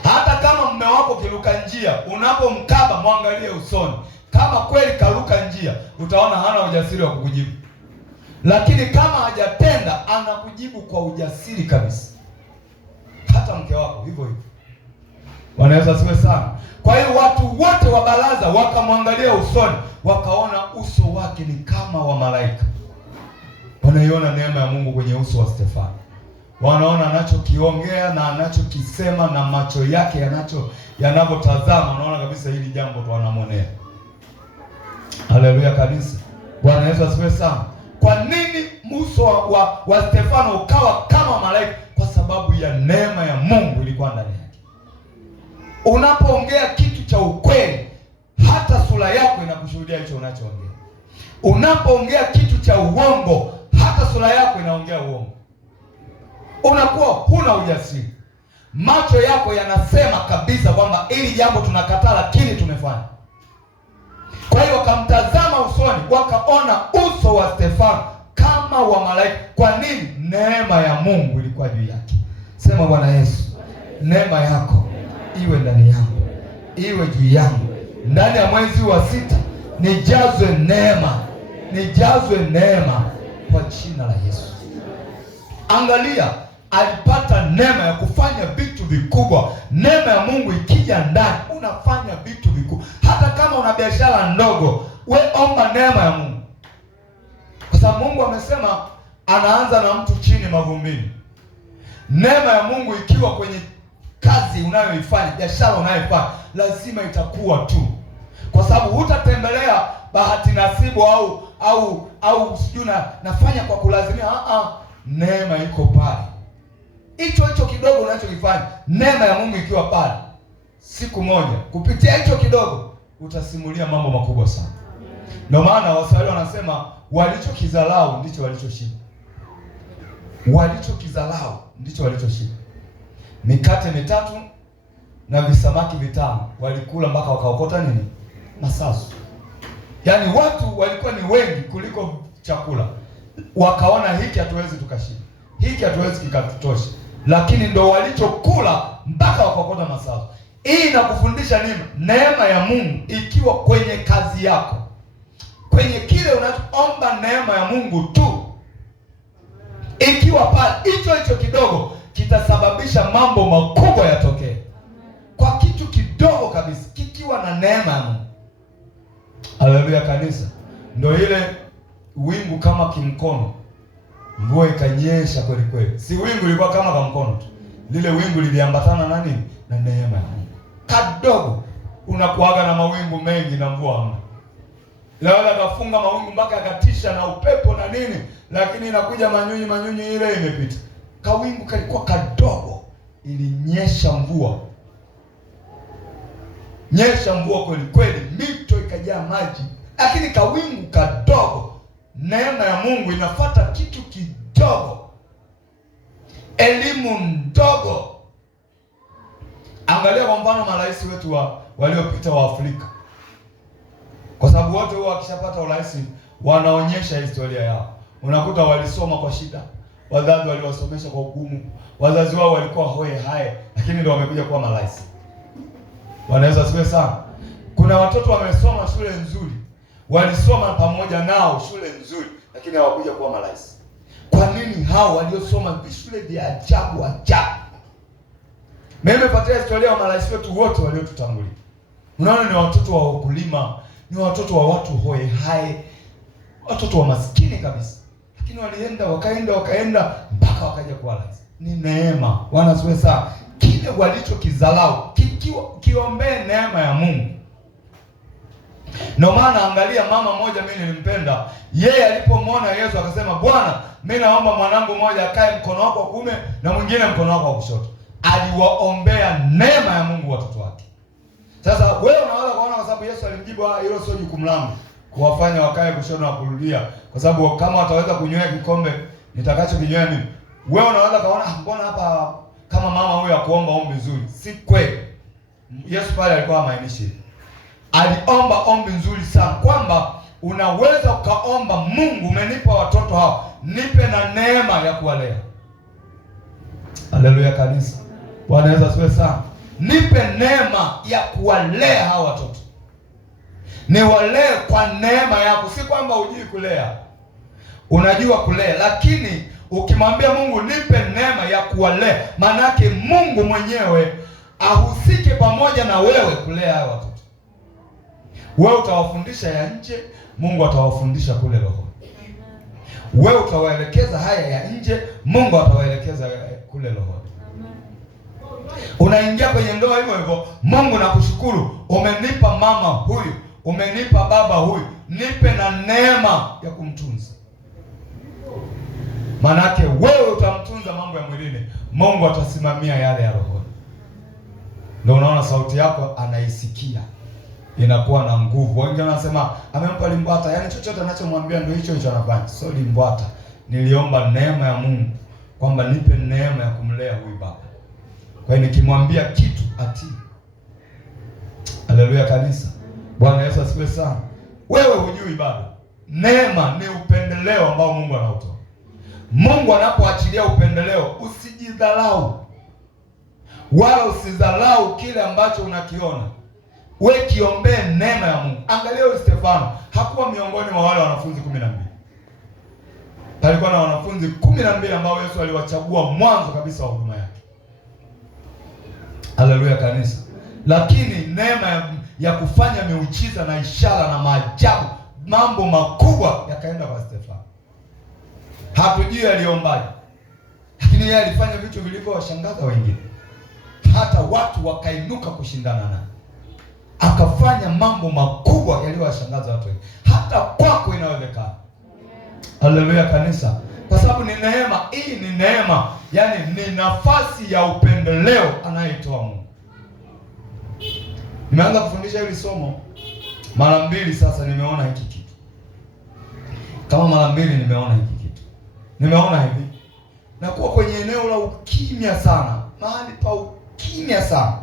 Hata kama mume wako kiruka njia, unapomkaba muangalie usoni. Kama kweli karuka njia, utaona hana ujasiri wa kukujibu. Lakini kama hajatenda, anakujibu kwa ujasiri kabisa. Hata mke wako hivyo hivyo. Bwana Yesu asifiwe sana. Kwa hiyo watu wote wa baraza wakamwangalia usoni, wakaona uso wake ni kama wa malaika. Wanaiona neema ya Mungu kwenye uso wa Stefano. Wanaona anachokiongea na anachokisema na macho yake yanapotazama, unaona kabisa hili jambo tu anamwonea. Haleluya kanisa. Bwana Yesu asifiwe sana. Kwa nini uso wa Stefano ukawa kama malaika? Kwa sababu ya neema ya Mungu ilikuwa ndani yake. Unapoongea kitu cha ukweli, hata sura yako inakushuhudia hicho unachoongea. Unapoongea kitu cha uongo, hata sura yako inaongea uongo. Unakuwa huna ujasiri. Macho yako yanasema kabisa kwamba hili jambo tunakataa, lakini tumefanya. Kwa hiyo wakamtazama usoni, wakaona uso wa Stefano kama wa malaika. Kwa nini? Neema ya Mungu ilikuwa juu yake. Sema Bwana Yesu, neema yako iwe ndani yangu, iwe juu yangu. Ndani ya mwezi wa 6 nijazwe neema, nijazwe neema kwa jina la Yesu. Angalia, alipata neema ya kufanya vitu vikubwa. Neema ya Mungu ikija ndani, unafanya vitu vikubwa. Hata kama una biashara ndogo, we omba neema ya Mungu, kwa sababu Mungu amesema anaanza na mtu chini mavumbini. Neema ya Mungu ikiwa kwenye kazi unayoifanya, biashara unayoifanya, lazima itakuwa tu, kwa sababu hutatembelea bahati nasibu au sijui nafanya kwa kulazimia. Neema iko pale. Hicho kidogo unachokifanya, neema ya Mungu ikiwa pale, siku moja kupitia hicho kidogo utasimulia mambo makubwa sana. Ndio maana Waswahili wanasema walichokidharau ndicho walichoshinda. Walichokidharau ndicho walichoshinda. mikate 3 na visamaki 5, walikula mpaka wakaokota nini? Masazo. Yaani watu walikuwa ni wengi kuliko chakula, wakaona hiki hatuwezi tukashinda, hiki hatuwezi kikatutosha, lakini ndo walichokula mpaka wakaokota masazo. Hii inakufundisha nini? Neema ya Mungu ikiwa kwenye kazi yako, kwenye kile unachoomba, neema ya Mungu tu ikiwa pale, hicho kidogo kitasababisha mambo makubwa yatokee. Kwa kitu kidogo kabisa, kikiwa na neema ya Mungu. Haleluya kanisa. Ndio ile wingu kama kimkono, mvua ikanyesha kweli kweli. Si wingu lilikuwa kama kwa mkono tu, lile wingu liliambatana na nini? Na neema ya Mungu. Kadogo unakuaga na mawingu mengi na mvua hamna. Lawala kafunga mawingu mpaka akatisha na upepo na nini, lakini inakuja manyunyu ile imepita. Kawingu kalikuwa kadogo, ilinyesha mvua. Nyesha mvua kweli kweli, mito ikajaa maji, lakini kawingu kadogo. Neema ya Mungu inafuata kitu kidogo, elimu ndogo. Angalia kwa mfano marais wetu waliopita wa Afrika, kwa sababu wote huwa wakishapata urais wanaonyesha historia yao. Unakuta walisoma kwa shida, wazazi waliwasomesha kwa ugumu, wazazi wao walikuwa hoe hae, lakini ndio wamekuja kuwa marais. Wanaweza siwe sana. Kuna watoto wamesoma shule nzuri, walisoma pamoja nao shule nzuri, lakini hawakuja kuwa marais. Kwa nini? Hao waliosoma shule vya ajabu ajabu. Mimi nimepatia historia ya marais wetu wote waliotutangulia. Unaona, ni watoto wa wakulima, ni watoto wa watu hoe hae, watoto wa maskini kabisa, lakini walienda wakaenda mpaka wakaja kuwa rais. Ni neema. Wanasiwe sana. Kile walichokizalau kiombee neema ya Mungu. Ndio maana angalia, mama moja mimi nilimpenda, yeye alipomwona Yesu akasema, Bwana, mimi naomba mwanangu mmoja akae mkono wako wa kuume na mwingine mkono wako wa kushoto. Aliwaombea neema ya Mungu watoto wake. Sasa wewe unaweza kuona, kwa sababu Yesu alimjibu, hilo sio jukumu langu kuwafanya wakae kushoto na kurudia, kwa sababu kama wataweza kunywea kikombe nitakachokinywea mimi. Wewe unaweza kaona, mbona hapa kama mama huyu akuomba ombi nzuri. Si kweli. Yesu pale alikuwa hamaanishi. Aliomba ombi nzuri sana, kwamba unaweza ukaomba, Mungu, umenipa watoto hao, nipe na neema ya kuwalea. Haleluya kanisa. Bwana Yesu asifiwe sana. Nipe neema ya kuwalea hao watoto. Niwalee kwa neema yako. Si kwamba hujui kulea. Unajua kulea, lakini ukimwambia Mungu nipe neema ya kuwalea, maana yake Mungu mwenyewe ahusike pamoja na wewe kulea hao watoto. Wewe utawafundisha ya nje, Mungu atawafundisha kule roho. Wewe utawaelekeza haya ya nje, Mungu atawaelekeza kule roho. Unaingia kwenye ndoa hivyo hivyo, Mungu nakushukuru, umenipa mama huyu, umenipa baba huyu, nipe na neema ya kumtunza. Manake wewe utamtunza mambo ya mwilini, Mungu atasimamia yale ya roho. Ndio unaona sauti yako anaisikia, inakuwa na nguvu. Wengine wanasema amempa limbwata, yaani chochote anachomwambia ndio hicho anafanya. Sio limbwata. Niliomba neema ya Mungu kwamba nipe neema ya kumlea huyu baba. Kwa hiyo nikimwambia kitu atii. Haleluya kanisa. Bwana Yesu asifiwe sana. Wewe hujui bado. Neema ni upendeleo ambao Mungu anautoa. Mungu anapoachilia upendeleo, usijidhalau. Wala usidhalau kile ambacho unakiona. Wewe kiombee neema ya Mungu. Angalia huyu Stefano, hakuwa miongoni mwa wale wanafunzi 12. Palikuwa na wanafunzi 12 ambao Yesu aliwachagua mwanzo kabisa wa huduma yake. Haleluya kanisa. Lakini neema ya kufanya miujiza na ishara na maajabu, mambo makubwa yakaenda kwa Stefano. Hatujui aliombaje, lakini yeye alifanya vitu vilivyowashangaza wengine. Hata watu wakainuka kushindana naye. Akafanya mambo makubwa yaliyowashangaza watu wengi. Hata kwako inawezekana. Haleluya kanisa. Kwa sababu ni neema. Hii ni neema, yani ni nafasi ya upendeleo anayeitoa Mungu. Nimeanza kufundisha hili somo mara 2 sasa, nimeona hiki kitu. Kama mara 2 nimeona hiki kitu. Nimeona hivi, na kuwa kwenye eneo la ukimya sana, mahali pa ukimya sana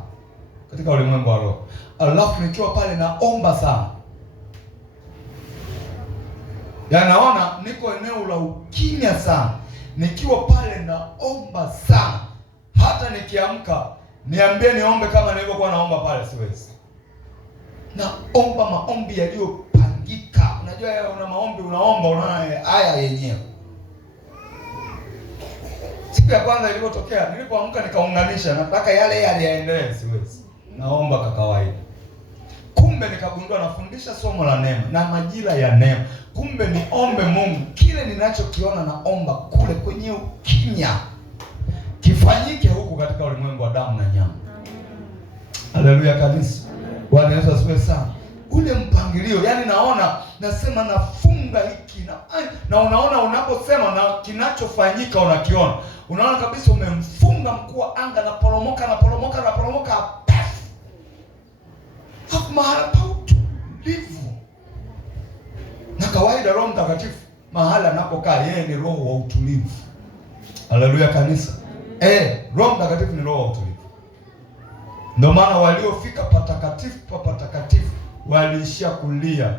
katika ulimwengu wa roho. Alafu nikiwa pale naomba sana. Yaani naona niko eneo la ukimya sana. Nikiwa pale naomba sana. Hata nikiamka niambie niombe kama nilivyokuwa naomba pale siwezi. Naomba maombi yaliyopangika. Unajua una maombi unaomba unaona haya yenyewe. Siku ya kwanza ilipotokea, nilipoamka nikaunganisha, nataka yale yaendelee, siwezi. Naomba kwa kawaida. Kumbe nikagundua nafundisha somo la neema na majira ya neema. Kumbe niombe Mungu kile ninachokiona naomba kule kwenye ukimya kifanyike huku katika ulimwengu wa damu na nyama. Haleluya kanisa. Bwana Yesu asifiwe sana. Ule mpangilio, yani naona nasema nafunga hiki na unaona unaposema na kinachofanyika unakiona. Unaona kabisa umemfunga mkuu wa anga na poromoka. Hapo mahala pa utulivu. Na kawaida Roho Mtakatifu mahala anapokaa yeye ni roho wa utulivu. Haleluya kanisa. Roho Mtakatifu ni roho wa utulivu. Ndio maana waliofika patakatifu pa patakatifu waliishia kulia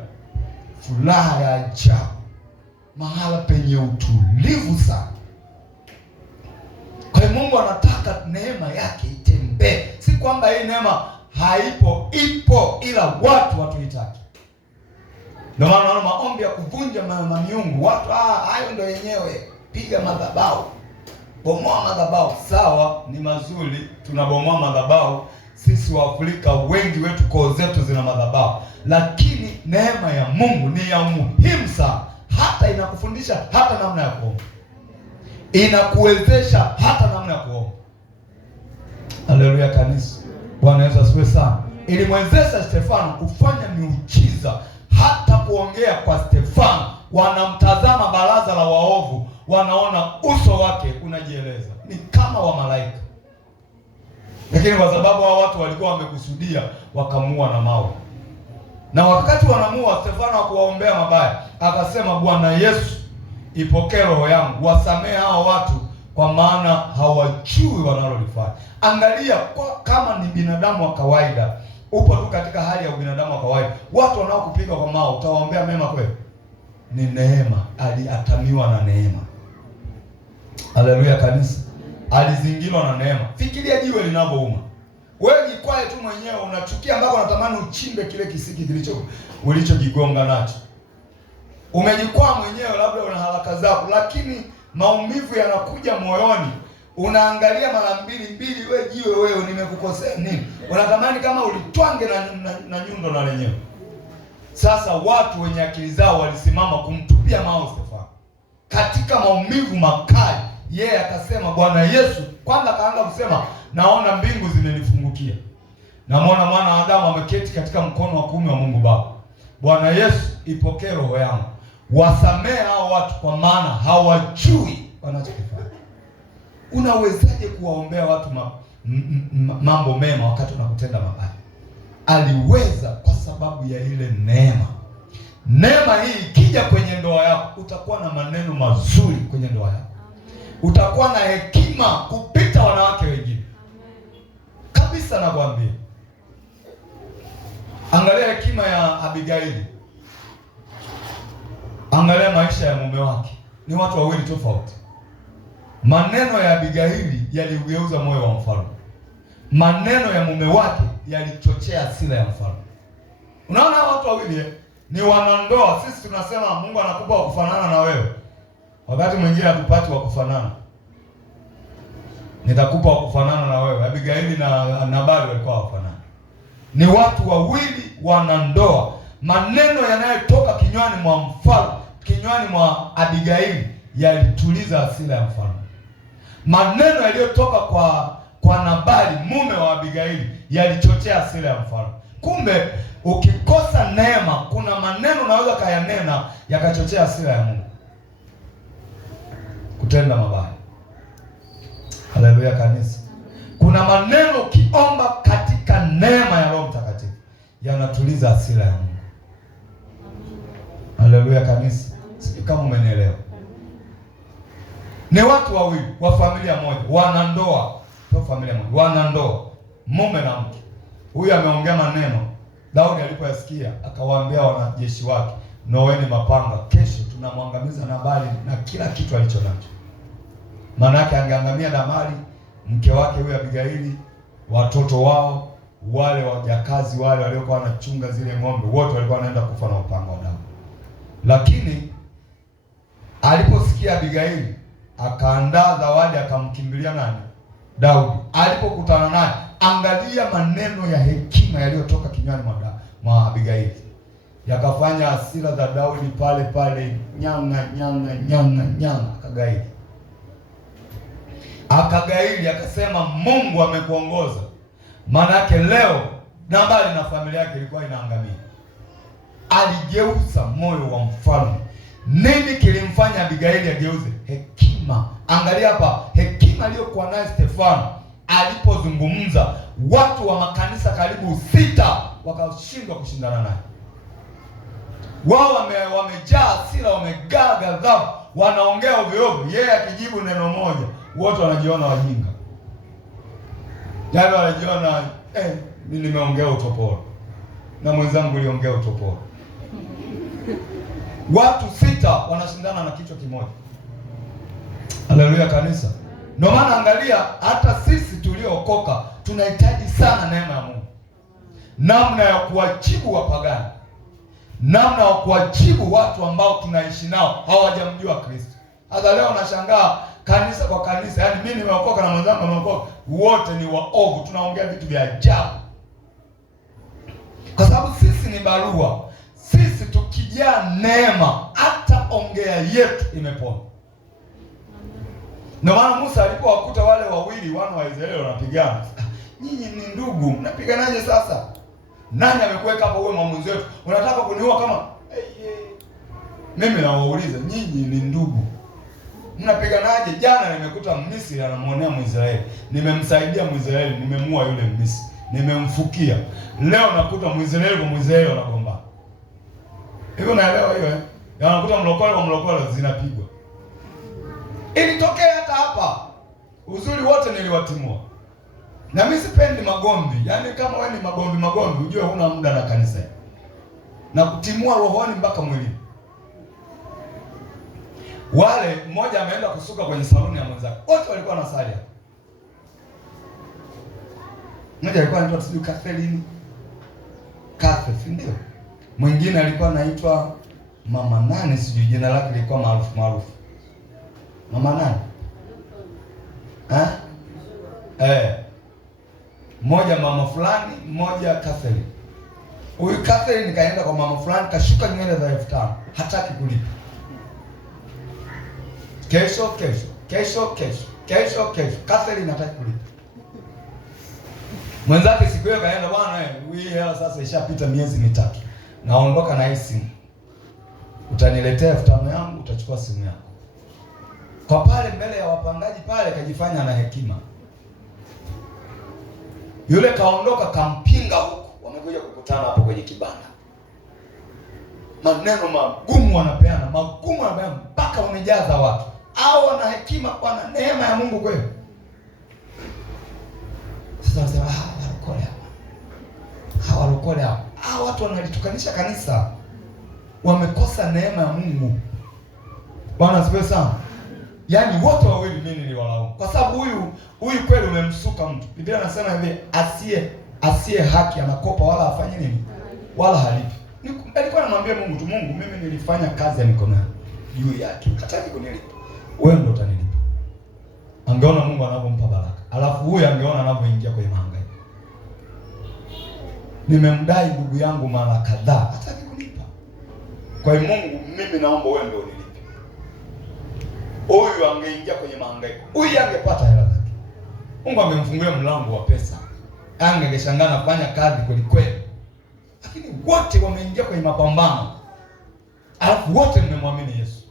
furaha ya ajabu, mahala penye utulivu sana. Kwa hiyo Mungu anataka neema yake itembee. Si kwamba hii neema haipo, ipo, ila watu watuitaki. Ndio maana naona maombi ya kuvunja miungu, watu hayo ndio yenyewe. Piga madhabahu, bomoa madhabahu. Sawa, ni mazuri, tunabomoa madhabahu. Sisi wa Afrika wengi wetu koo zetu zina madhabahu, lakini neema ya Mungu ni ya muhimu sana. Hata inakufundisha hata namna ya kuomba, inakuwezesha hata namna ya kuomba. Haleluya kanisa. Bwana Yesu asifiwe sana. Ilimwezesha Stefano kufanya miujiza, hata kuongea kwa Stefano wanamtazama baraza la waovu, wanaona uso wake unajieleza ni kama wa malaika. Lakini kwa sababu hao watu walikuwa wamekusudia, wakamuua na mawe. Na wakati wanamuua, Stefano hakuwaombea mabaya, akasema Bwana Yesu, ipokee roho yangu, wasamehe hao watu kwa maana hawajui wanalolifanya. Angalia, kama ni binadamu wa kawaida, upo tu katika hali ya ubinadamu wa kawaida, watu wanaokupiga kwa mawe utawaombea mema kweli? Ni neema, aliatamiwa na neema. Haleluya kanisa. Alizingirwa na neema. Fikiria jiwe linavyouma. Wewe jikwae tu mwenyewe unachukia mpaka unatamani uchimbe kile kisiki ulichojigonga nacho. Umejikwaa mwenyewe, labda una haraka zako, lakini maumivu yanakuja moyoni. Unaangalia mara mbili, wewe jiwe, wewe nimekukosea nini? Unatamani kama ulitwange na nyundo na lenyewe. Sasa watu wenye akili zao walisimama kumtupia mawe Stefano. Katika maumivu makali, yeye akasema Bwana Yesu, kwanza kaanza kusema naona mbingu zimenifungukia. Namwona mwana wa Adamu ameketi katika mkono wa kuume wa Mungu Baba. Bwana Yesu, ipokee roho yangu. Wasamehe hao watu kwa maana hawajui wanachokifanya. Unawezaje kuwaombea watu mambo mema wakati unakutenda mabaya? Aliweza kwa sababu ya ile neema. Neema hii ikija kwenye ndoa yako, utakuwa na maneno mazuri kwenye ndoa yako. Utakuwa na hekima kupita wanawake wengine. Kabisa nakwambia. Angalia hekima ya Abigaili. Angalia maisha ya mume wake. Ni watu wawili tofauti. Maneno ya Abigaili yaligeuza moyo wa mfalme. Maneno ya mume wake yalichochea hasira ya mfalme. Unaona watu wawili ni wanandoa. Sisi tunasema Mungu anakupa wa kufanana na wewe. Wakati mwingine hatupati wa kufanana. Nitakupa wa kufanana na wewe. Abigaili na Nabali walikuwa wafanana. Ni watu wawili wanandoa. Maneno yanayotoka kinywani mwa mfalme, kinywani mwa Abigaili yalituliza hasira ya mfalme. Maneno yaliyotoka kwa Nabali mume wa Abigaili yalichochea hasira ya mfalme. Kumbe ukikosa neema, kuna maneno unaweza kayanena yakachochea hasira ya Mungu kutenda mabaya. Haleluya kanisa. Kuna maneno ukiomba katika neema ya Roho Mtakatifu yanatuliza hasira ya Mungu. Haleluya kanisa. Sijui kama umenielewa. Ni watu wawili wa familia moja, wanandoa. sio familia moja, wana ndoa, mume na mke. Huyu ameongea maneno, Daudi alipoyasikia akawaambia wanajeshi wake, noeni mapanga, kesho tunamwangamiza Nabali na kila kitu alicho nacho. Maana yake angeangamia Nabali, mke wake huyu Abigaili, watoto wao, wale wajakazi wale waliokuwa wanachunga zile ng'ombe, wote walikuwa wanaenda kufa na upanga wa Daudi. Lakini aliposikia Abigaili, akaandaa zawadi, akamkimbilia nani? Daudi. Alipokutana naye, angalia maneno ya hekima yaliyotoka kinywani mwa Abigaili, yakafanya hasira za Daudi pale pale nyanga akagaili, akasema Mungu amekuongoza. Maana yake leo Nabali na familia yake ilikuwa inaangamia. Aligeuza moyo wa mfalme. Nini kilimfanya Abigaili ageuze? Hekima. Angalia hapa hekima aliyokuwa naye Stefano. Alipozungumza, watu wa makanisa karibu 6 wakashindwa kushindana naye. Wao wamejaa hasira, wamejaa ghadhabu, wanaongea ovyo ovyo. Yeye akijibu neno moja, wote wanajiona wajinga. Yaani wanajiona mimi nimeongea utoporo na mwenzangu aliongea utoporo. Watu 6 wanashindana na kichwa kimoja. Haleluya kanisa. Ndio maana angalia, hata sisi tuliookoka tunahitaji sana neema ya Mungu, namna ya kuwajibu wapagani, namna ya kuwajibu watu ambao tunaishi nao hawajamjua Kristo. Hata leo nashangaa kanisa kwa kanisa, yaani mimi nimeokoka na mwenzangu ameokoka, wote ni waovu, tunaongea vitu vya ajabu. Kwa sababu sisi ni barua. Sisi tukijaa neema, hata ongea yetu imepona. Ndio maana Musa alipowakuta wale wawili wana wa Israeli wanapigana, nyinyi ni ndugu, mnapiganaje sasa? Nani amekuweka hapo wewe mwamuzi wetu? Unataka kuniua kama mimi nawauliza, nyinyi ni ndugu, mnapiganaje? Jana nimekuta Misri anamuonea Mwisraeli, nimemsaidia Mwisraeli, nimemuua yule Misri, nimemfukia. Leo nakuta Mwisraeli kwa Mwisraeli wanagombana. Hivyo naelewa hiyo Yanakuta mlokole kwa mlokole zinapigwa. Ilitokea hata hapa. Uzuri wote niliwatimua. Na mimi sipendi magomvi. Yaani kama wewe ni magomvi, ujue huna muda na kanisa. Na kutimua rohoni mpaka mwilini. Wale mmoja ameenda kusuka kwenye saluni ya mwenzake. Wote walikuwa wanasali. Mmoja alikuwa anaitwa sijui Catherine. Ndio. Mwingine alikuwa anaitwa Mama nani sijui jina lake lilikuwa maarufu. Mama nani? Mmoja mama fulani, mmoja Catherine. Huyu Catherine kaenda kwa mama fulani, kashuka nywele za 5,000, hataki kulipa. Kesho. Catherine hataki kulipa. Mwenzake siku hiyo kaenda, bwana hii hela sasa ishapita miezi 3. Naondoka na hii simu. Utaniletea 5,000 yangu, utachukua simu yako. Kwa pale mbele ya wapangaji pale kajifanya na hekima. Yule kaondoka kampinga huko. Wamekuja kukutana hapo kwenye kibanda. Maneno magumu wanapeana mpaka wamejaza watu. Hao wana hekima, wana neema ya Mungu kweli. Sasa wanasema walokole hapa. Hao watu wanalitukanisha kanisa. Wamekosa neema ya Mungu. Bwana asifiwe sana. Yaani wote wawili mimi niliwalaumu. Kwa sababu huyu kweli umemsuka mtu. Biblia inasema hivi, asiye haki anakopa wala afanye nini? Wala halipi. Alikuwa anamwambia Mungu tu, Mungu mimi nilifanya kazi ya mikono yangu juu yake. Hataki kunilipa. Wewe ndio utanilipa. Angeona Mungu anapompa baraka. Alafu huyu angeona anapoingia kwenye mahangaiko. Nimemdai ndugu yangu mara kadhaa, hataki kunipa. Kwa hiyo Mungu mimi naomba wewe ndio unilipe. Huyu angeingia kwenye mahangaiko. Huyu angepata hela zake. Mungu angemfungulia mlango wa pesa. Angeshangaa nafanya kazi kweli kweli. Lakini wote wameingia kwenye mapambano. Alafu wote mmemwamini Yesu.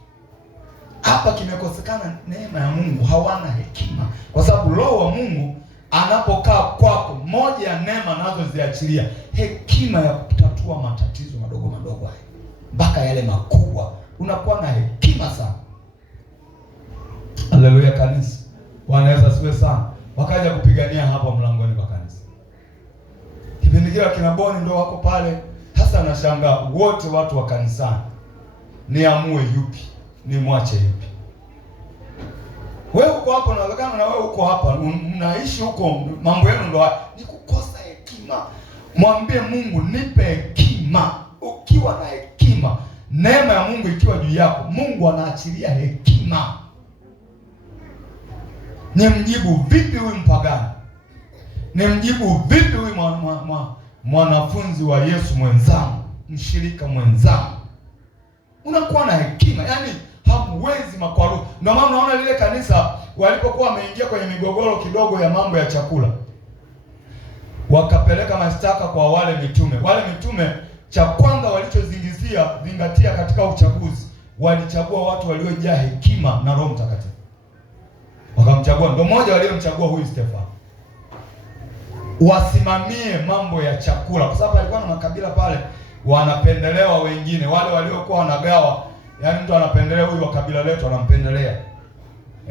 Hapa kimekosekana neema ya Mungu, hawana hekima. Kwa sababu Roho wa Mungu anapokaa kwako, moja ya neema anazoziachilia hekima ya kutatua matatizo madogo haya mpaka yale makubwa. Unakuwa na hekima sana. Haleluya kanisa. Bwana Yesu asifiwe sana. wakaja kupigania hapa mlangoni pa kanisa. Kipindi kile kina Boni ndio wako pale. Sasa nashangaa wote watu wa kanisani, niamue yupi, nimwache yupi? Wewe uko hapa, unawezekana na wewe uko hapa, mnaishi huko, mambo yenu ndio ni kukosa hekima. Mwambie Mungu, nipe hekima. Ukiwa na hekima, neema ya Mungu ikiwa juu yako, Mungu anaachilia hekima. Nimjibu vipi huyu mpagani? Nimjibu vipi huyu mwanafunzi wa Yesu mwenzangu, mshirika mwenzangu? Unakuwa na hekima, yaani hamwezi makwaruzo. Ndio maana unaona lile kanisa walipokuwa wameingia kwenye migogoro kidogo ya mambo ya chakula, wakapeleka mashtaka kwa wale mitume. Wale mitume cha kwanza zingatia katika uchaguzi, walichagua watu waliojaa hekima na Roho Mtakatifu. Wakamchagua, ndio mmoja waliomchagua huyu Stefano, wasimamie mambo ya chakula, kwa sababu alikuwa na makabila pale wanapendelewa wengine, wale waliokuwa wanagawa, yaani mtu anapendelea huyu wa kabila letu anampendelea.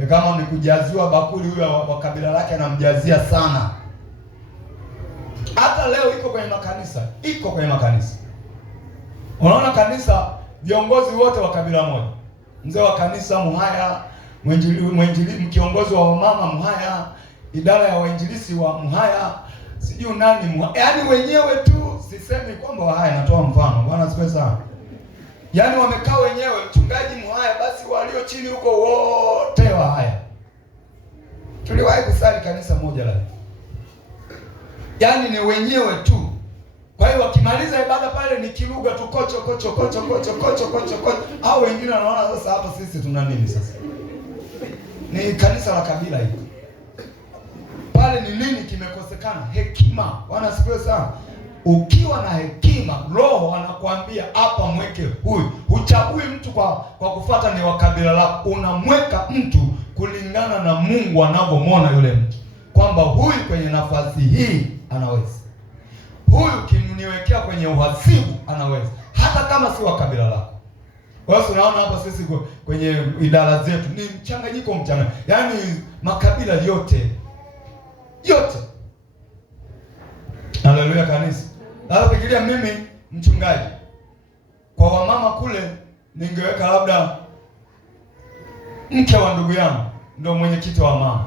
Kama ni kujaziwa bakuli, huyu wa kabila lake anamjazia sana. Hata leo iko kwenye makanisa. Unaona kanisa, viongozi wote wa kabila moja. Mzee wa kanisa Mhaya, mwenjili kiongozi wa mama Mhaya, idara ya wainjilisi wa Mhaya, sijui nani Mhaya. Yaani wenyewe tu, sisemi kwamba Wahaya, natoa mfano. Bwana asifiwe sana. Yaani wamekaa wenyewe, mchungaji Mhaya, basi walio chini huko wote Wahaya. Tuliwahi kusali kanisa moja la. Yaani ni wenyewe tu. Kwa hiyo wakimaliza ibada pale ni kiluga tu, kocho. Hao wengine wanaona sasa hapa sisi tuna nini sasa? Ni kanisa la kabila hili. Pale ni nini kimekosekana? Hekima. Bwana asifiwe sana. Ukiwa na hekima, Roho anakuambia hapa mweke huyu. Huchagui mtu kwa kufuata ni wa kabila lako. Unamweka mtu kulingana na Mungu anavyomwona yule mtu, kwamba huyu kwenye nafasi hii anaweza. Huyu kimniwekea kwenye uhasibu anaweza, hata kama si wa kabila lako. Kwa hiyo tunaona hapa sisi kwenye idara zetu ni mchanganyiko. Yaani makabila yote. Haleluya kanisa. Sasa fikiria mimi mchungaji, kwa wamama kule ningeweka labda mke wa ndugu yangu ndio mwenyekiti wa mama.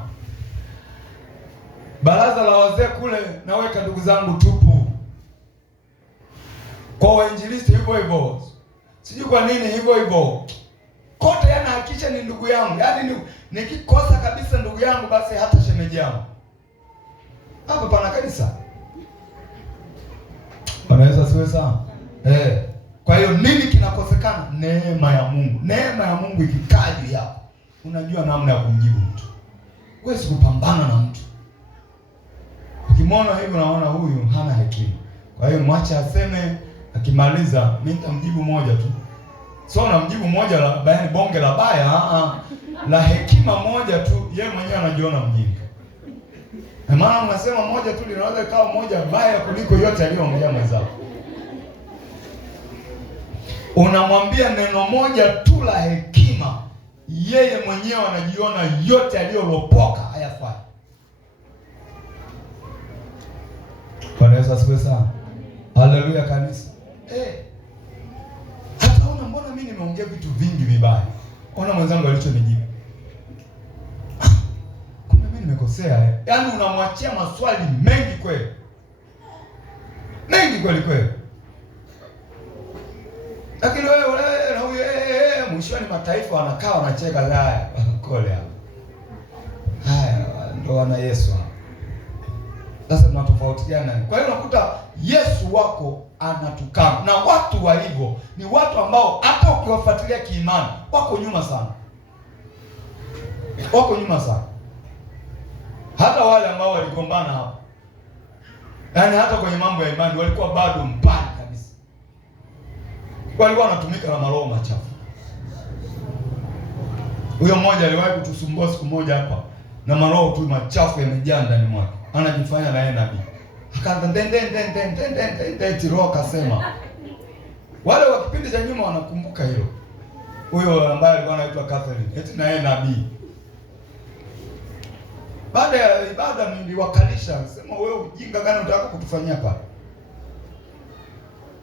Baraza la wazee kule naweka ndugu zangu tupu. Kwa wainjilisti hivyo. Sijui kwa nini hivyo. Kote yanahakikisha ni ndugu yangu. Yaani nikikosa kabisa ndugu yangu, basi hata shemeji yangu. Hapa pana kanisa. Wanaweza siwe sana. Kwa hiyo nini kinakosekana? Neema ya Mungu. Neema ya Mungu ikikaa juu yako, unajua namna ya kumjibu mtu. Huwezi kupambana na mtu. Ukimwona hivi unaona huyu hana hekima. Kwa hiyo mwache aseme, akimaliza mimi nitamjibu moja tu. Sio namjibu moja la bonge la baya, la hekima moja tu, yeye mwenyewe anajiona mjinga. Na maana mnasema moja tu linaweza ikawa moja baya kuliko yote aliyoongea mwenzako. Unamwambia neno moja tu la hekima, yeye mwenyewe anajiona yote aliyolopoka hayafai. Bwana Yesu asifiwe sana. Haleluya kanisa. Hata mbona mimi nimeongea vitu vingi vibaya? Ona mwenzangu alichonijibu. Kumbe mimi nimekosea. Yaani unamwachia maswali mengi kweli. Mengi kweli. Lakini wewe na huyo mwishoni mataifa wanakaa wanacheka haya kole hapa. Haya ndio wana Yesu. Sasa tunatofautiana. Kwa hiyo unakuta Yesu wako anatukana. Na watu wa hivyo ni watu ambao hata ukiwafuatilia kiimani wako nyuma sana. Hata wale ambao waligombana hapa, yaani hata kwenye mambo ya imani walikuwa bado mbali kabisa. Walikuwa wanatumika na maroho machafu. Huyo mmoja aliwahi kutusumbua siku moja hapa na maroho tu machafu yamejaa ndani mwake. Anajifanya na yeye nabii. Akaanza roho akasema. Wale wa kipindi cha nyuma wanakumbuka hilo. Huyo ambaye alikuwa anaitwa Catherine, eti na yeye nabii. Baada ya ibada niliwakalisha, sema wewe ujinga gani unataka kutufanyia hapa?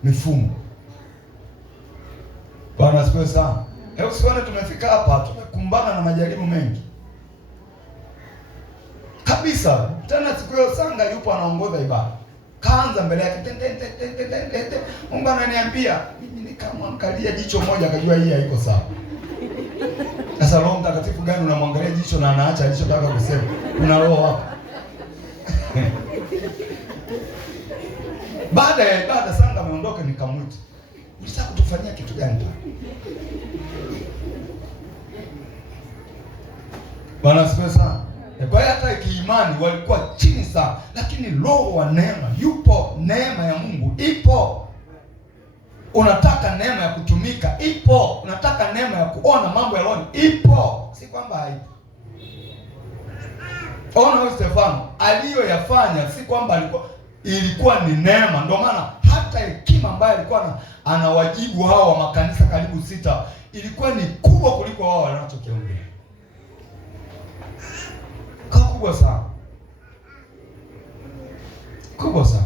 Mifumo. Bwana asifiwe sana. Hebu sione tumefika hapa, tumekumbana na majaribu mengi kabisa. Tena siku hiyo Sanga yupo anaongoza ibada, kaanza mbele yake Mungu ananiambia mimi, nikamwangalia jicho moja, akajua hii haiko sawa. Sasa Roho Mtakatifu gani unamwangalia jicho na anaacha alichotaka kusema? Una roho wako. Baada ya ibada Sanga ameondoka, nikamwita, unataka kutufanyia kitu gani? Bwana asifiwe sana. Kwa hiyo hata kiimani walikuwa chini sana, lakini roho wa neema yupo, neema ya Mungu ipo. Unataka neema ya kutumika, ipo. Unataka neema ya kuona mambo ya roho, ipo. Si kwamba haipo. Ona huyu Stefano aliyoyafanya, si kwamba ilikuwa ni neema. Ndio maana hata hekima ambayo alikuwa anawajibu hao wa makanisa karibu 6 ilikuwa ni kubwa kuliko wao wanachokiongea. Kubwa sana. Kubwa sana.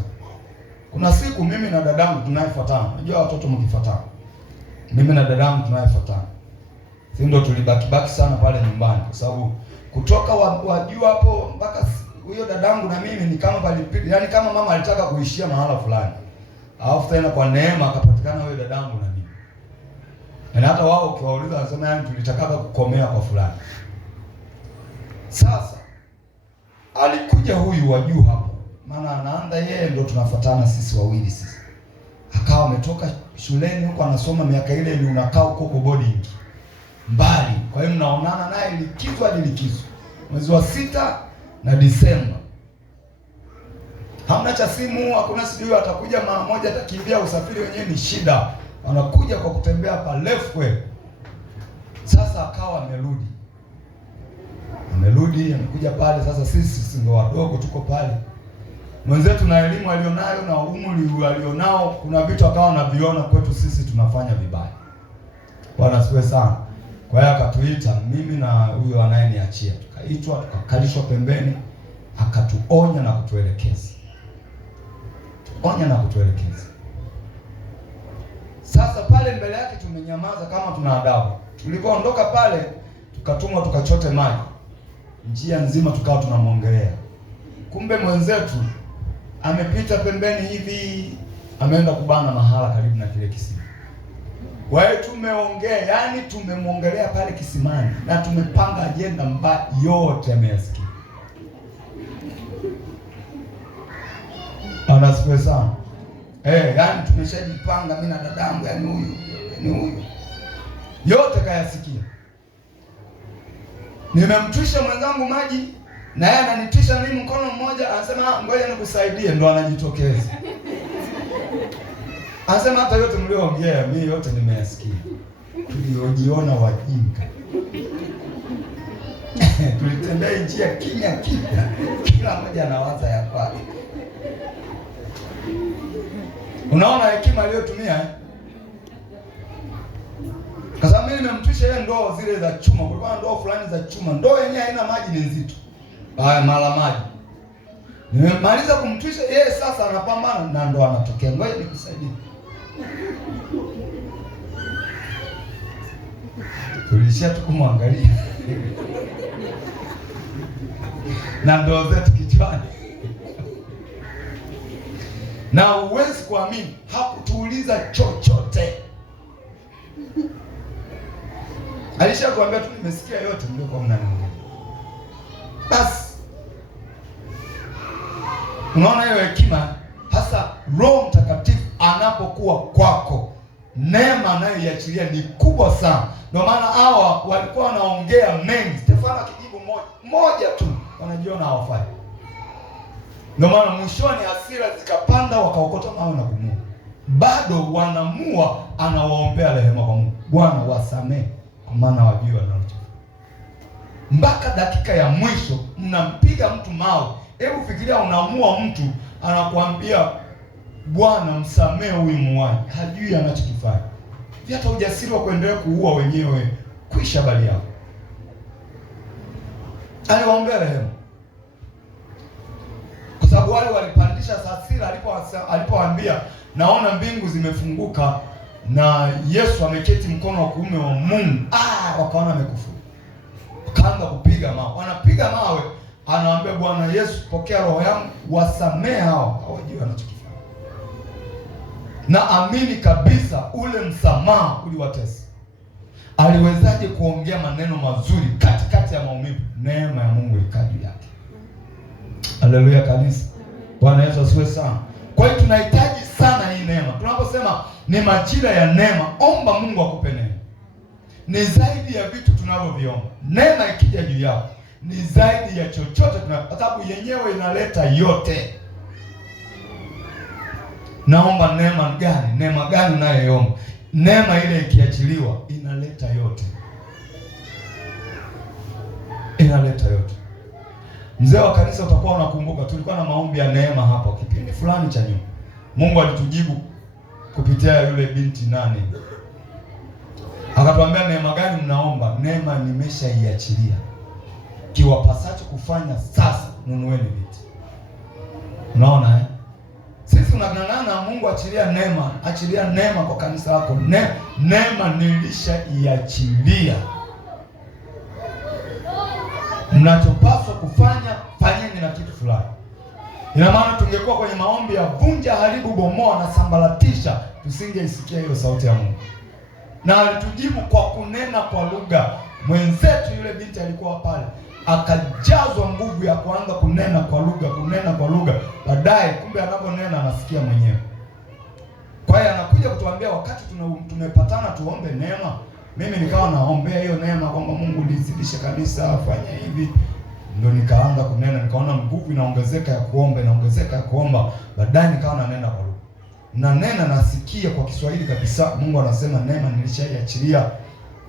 Kuna siku mimi na dadangu tunayefuatana. Unajua watoto mkifuatana. Mimi na dadangu tunayefuatana. Sisi ndio tulibaki sana pale nyumbani kwa sababu kutoka wajua hapo mpaka huyo dadangu na mimi ni kama palipili. Yaani kama mama alitaka kuishia mahala fulani. Alafu tena kwa neema akapatikana huyo dadangu na mimi. Na hata wao ukiwauliza wanasema yani tulitaka kukomea kwa fulani. Sasa alikuja huyu wa juu hapo, maana anaanza yeye, ndio tunafuatana sisi wawili sisi. Akawa ametoka shuleni huko anasoma, miaka ile ni unakaa huko boarding mbali. Kwa hiyo mnaonana naye likizo hadi likizo, mwezi wa 6 na Disemba. Hamna cha simu, hakuna sijui atakuja mara moja, atakimbia, usafiri wenyewe ni shida. Anakuja kwa kutembea palefwe. Sasa akawa amerudi amekuja pale. Sasa sisi ndio wadogo tuko pale, mwenzetu na elimu alionayo na umri alionao, kuna vitu akawa anaviona kwetu sisi tunafanya vibaya. Bwana asifiwe sana. Kwa hiyo akatuita mimi na huyo anayeniachia, tukaitwa tukakalishwa pembeni, akatuonya na kutuelekeza. Sasa pale mbele yake tumenyamaza kama tuna adabu. Tulipoondoka pale tukatumwa tukachote maji. Njia nzima tukawa tunamwongelea. Kumbe mwenzetu amepita pembeni hivi, ameenda kubana mahala karibu na kile kisima. Kwa hiyo tumeongea, yani tumemwongelea pale kisimani na tumepanga ajenda mbaya yote ameyasikia. Anasikia sana. Yani tumeshajipanga mimi na dadangu, yani huyu. Yote kayasikia. Nimemtwisha mwenzangu maji na yeye ananitisha mimi mkono mmoja, anasema ngoja nikusaidie, ndo anajitokeza. Anasema hata yote mlioongea mimi yote nimeyasikia. Tuliojiona wajinga. Tulitembea njia kimya, kila mmoja anawaza ya kwake. Unaona hekima aliyotumia Kwa sababu mimi nimemtwisha yeye ndoo zile za chuma. Kulikuwa ndoo fulani za chuma. Ndoo yenyewe haina maji, ni nzito. Mala maji. Nimemaliza kumtwisha yeye, sasa anapambana na ndoo anatokea. Ngoja nikusaidie. Tulishia tu kumwangalia. Na ndoo zetu kichwani. Na huwezi kuamini, hakutuuliza chochote. Alishakuambia tu nimesikia yote mliokuwa mnaniambia. Basi. Unaona hiyo hekima, hasa Roho Mtakatifu anapokuwa kwako, neema anayoiachilia ni kubwa sana. Ndio maana hawa walikuwa wanaongea mengi. Stefano akijibu moja tu, wanajiona hawafai. Ndio maana mwishoni hasira zikapanda, wakaokota mawe na kumua. Bado wanamua, anawaombea rehema kwa Mungu. Bwana wasamee, kwa maana wajua wanachofanya. Mpaka dakika ya mwisho mnampiga mtu mawe. Hebu fikiria, unamua mtu, anakuambia Bwana msamee huyu muuaji, hajui anachokifanya. Hata ujasiri wa kuendelea kuua wenyewe, kwisha bali yao. Aliwaombea rehema. kwa sababu wale walipandisha hasira alipowaambia naona mbingu zimefunguka na Yesu ameketi mkono wa kuume wa Mungu. Wakaona amekufuru, wakaanza kupiga mawe. Wanapiga mawe, anawaambia Bwana Yesu, pokea roho yangu, wasamehe hao, hawajui wanachokifanya. Na amini kabisa ule msamaha uliwatesa. Aliwezaje kuongea maneno mazuri katikati ya maumivu? Neema ya Mungu ikaja juu yake. Haleluya kanisa. Bwana Yesu asifiwe sana. Kwa hiyo tunahitaji sana hii neema. Tunaposema ni majira ya neema, omba Mungu akupe neema. Ni zaidi ya vitu tunavyoviomba. Neema ikija juu yako ni zaidi ya chochote kwa sababu yenyewe inaleta yote. Naomba neema gani? Neema gani unayoomba? Neema ile ikiachiliwa inaleta yote. Inaleta yote. Mzee wa kanisa, utakuwa unakumbuka tulikuwa na maombi ya neema hapa kipindi fulani cha nyuma. Mungu alitujibu kupitia yule binti nani. Akatuambia neema gani mnaomba? Neema nimeshaiachilia. Kiwapasacho kufanya sasa, nunueni viti. Unaona eh? Sisi tunang'ang'ana Mungu achilia neema kwa kanisa lako. Neema nilishaiachilia. Mnachopaswa kufanya, fanyeni na kitu fulani. Ina maana tungekuwa kwenye maombi ya vunja, haribu, bomoa na sambaratisha, tusingeisikia hiyo sauti ya Mungu. Na alitujibu kwa kunena kwa lugha. Mwenzetu yule binti alikuwa pale, akajazwa nguvu ya kuanza kunena kwa lugha. Baadaye kumbe anaponena anasikia mwenyewe. Kwa hiyo anakuja kutuambia wakati tumepatana tuombe neema. Mimi nikawa naombea hiyo neema kwamba Mungu lizidishe kanisa, afanye hivi. Ndio nikaanza kunena, nikaona nguvu inaongezeka ya kuomba. Baadaye nikawa nanena kwa lugha. Nena nasikia kwa Kiswahili kabisa. Mungu anasema neema nilishaiachilia,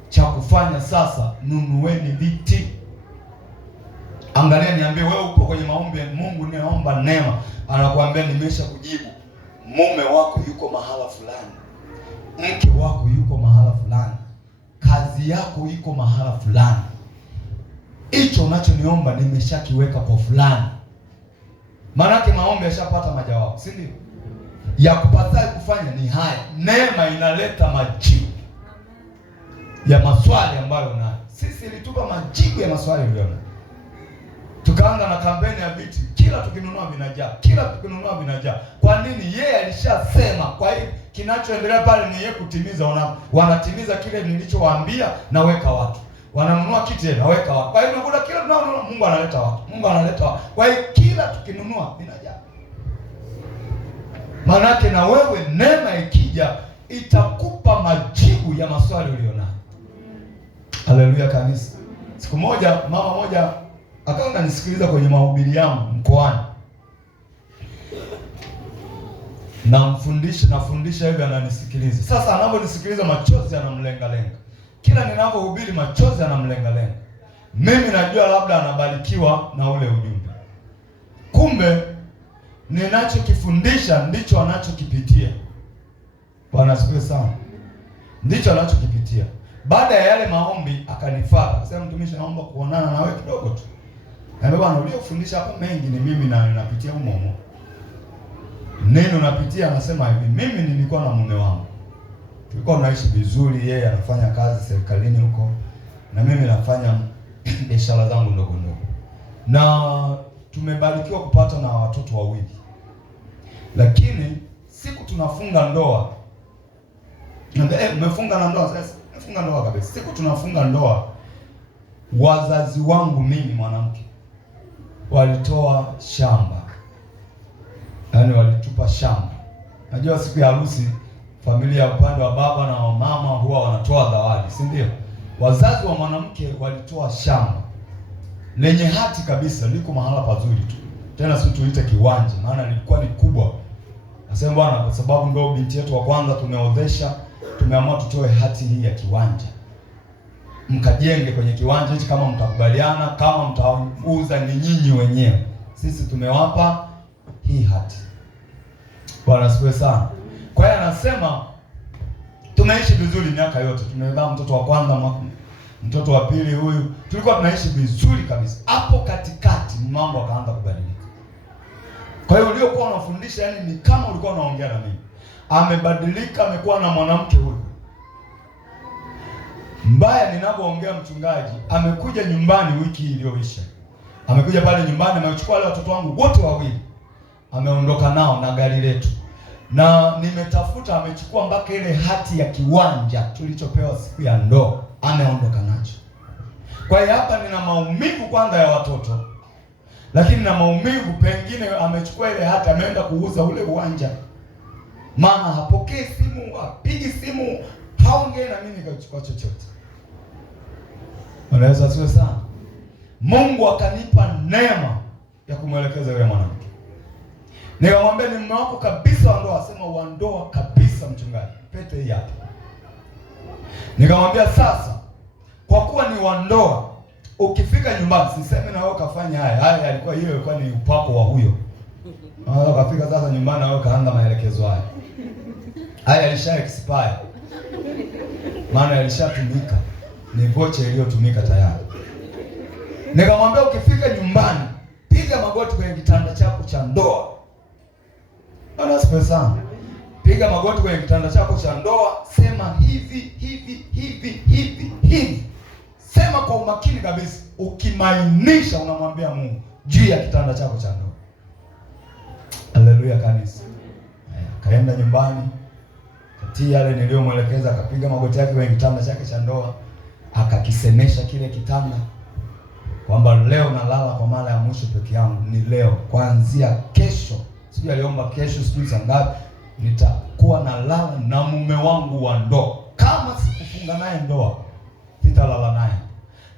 cha kufanya sasa nunueni viti. Angalia, niambie wewe upo kwenye maombi ya Mungu, ninaomba neema, anakuambia nimesha kujibu. Mume wako yuko mahala fulani, mke wako yuko mahala fulani, kazi yako iko mahala fulani. Hicho unachoniomba nimeshakiweka kwa fulani. Maanake maombi yashapata majawabu, si ndio? Ya kupatayo kufanya ni haya. Neema inaleta majibu ya maswali ambayo unayo. Sisi ilitupa majibu ya maswali uliona. Tukaanza na kampeni ya viti, kila tukinunua vinajaa. Kwa nini? Yeye alishasema. Kwa hiyo kinachoendelea pale ni yeye kutimiza. Wanatimiza kile nilichowaambia, naweka watu. Wananunua kiti, naweka watu. Kwa hiyo unakuta kila tunaonunua Mungu analeta watu. Kwa hiyo kila tukinunua vinajaa. Manake na wewe neema ikija itakupa majibu ya maswali ulionayo. Haleluya kanisa. Siku moja mama moja akawa ananisikiliza kwenye mahubiri yangu mkoani. Nafundisha hivi ananisikiliza. Sasa anaponisikiliza machozi yanamlenga. Kila ninapohubiri machozi yanamlenga. Mimi najua labda anabarikiwa na ule ujumbe. Kumbe ninachokifundisha ndicho anachokipitia. Bwana asifiwe sana. Ndicho anachokipitia. Baada ya yale maombi akanifuata. Akasema, mtumishi, naomba kuonana na wewe kidogo tu. Naambia, bwana, uliofundisha hapa mengi ni mimi na ninapitia humo. Neno napitia, anasema hivi, mimi nilikuwa na mume wangu. Tulikuwa tunaishi vizuri, yeye anafanya kazi serikalini huko na mimi nafanya biashara zangu ndogo. Na tumebarikiwa kupata na watoto wawili. Lakini siku tunafunga ndoa. Mmefunga na ndoa sasa? Mmefunga ndoa kabisa. Siku tunafunga ndoa, wazazi wangu mimi mwanamke walitoa shamba. Yaani walitupa shamba. Najua siku ya harusi familia ya upande wa baba na wa mama huwa wanatoa zawadi, si ndio? Wazazi wa mwanamke walitoa shamba lenye hati kabisa, liko mahala pazuri tu. Tena si tuite kiwanja, maana lilikuwa ni kubwa. Nasema, bwana, kwa sababu ndio binti yetu wa kwanza tumeozesha, tumeamua tutoe hati hii ya kiwanja. Mkajenge kwenye kiwanja hichi kama mtakubaliana, kama mtauza ni nyinyi wenyewe. Sisi tumewapa hii hati. Bwana asifiwe sana. Kwa hiyo anasema tumeishi vizuri miaka yote. Tumezaa mtoto wa kwanza, mtoto wa pili huyu. Tulikuwa tunaishi vizuri kabisa. Hapo katikati mambo akaanza kubadilika. Kwa hiyo uliokuwa unafundisha, yani ni kama ulikuwa unaongea na mimi. Amebadilika, amekuwa na mwanamke huyu. Mbaya ninapoongea mchungaji, amekuja nyumbani wiki iliyoisha. Amekuja pale nyumbani, amechukua wale watoto wangu wote wawili. Ameondoka nao na gari letu. Na nimetafuta, amechukua mpaka ile hati ya kiwanja tulichopewa siku ya ndoa, ameondoka nacho. Kwa hiyo hapa nina maumivu kwanza ya watoto, lakini na maumivu pengine amechukua ile hati, ameenda kuuza ule uwanja. Mama hapokee simu, apigi simu, haongee na mimi kachukua chochote. Unaweza sio sana. Mungu akanipa neema ya kumwelekeza yule mwanamke. Nikamwambia ni mume wako kabisa wa ndoa. Asema wa ndoa kabisa mchungaji. Pete hii hapa. Nikamwambia sasa, kwa kuwa ni wa ndoa, ukifika nyumbani siseme na wewe kafanya haya. Haya yalikuwa hiyo ilikuwa ni upako wa huyo. Ukafika sasa nyumbani na wewe kaanza maelekezo haya. Haya yalisha expire. Maana yalishatumika. Ni vocha iliyotumika tayari. Nikamwambia ukifika nyumbani, piga magoti kwenye kitanda chako cha ndoa. Bwana asifiwe sana. Piga magoti kwenye kitanda chako cha ndoa, sema hivi hivi hivi hivi hivi. Sema kwa umakini kabisa, ukimainisha unamwambia Mungu juu ya kitanda chako cha ndoa. Haleluya kanisa. Kaenda nyumbani, katii yale niliyomwelekeza, akapiga magoti yake kwenye kitanda chake cha ndoa, akakisemesha kile kitanda kwamba leo nalala kwa mara ya mwisho peke yangu, ni leo. Kuanzia kesho, sijui aliomba kesho, sijui saa ngapi, nitakuwa nalala na mume wangu wa ndoa. Kama sikufunga naye ndoa, sitalala naye.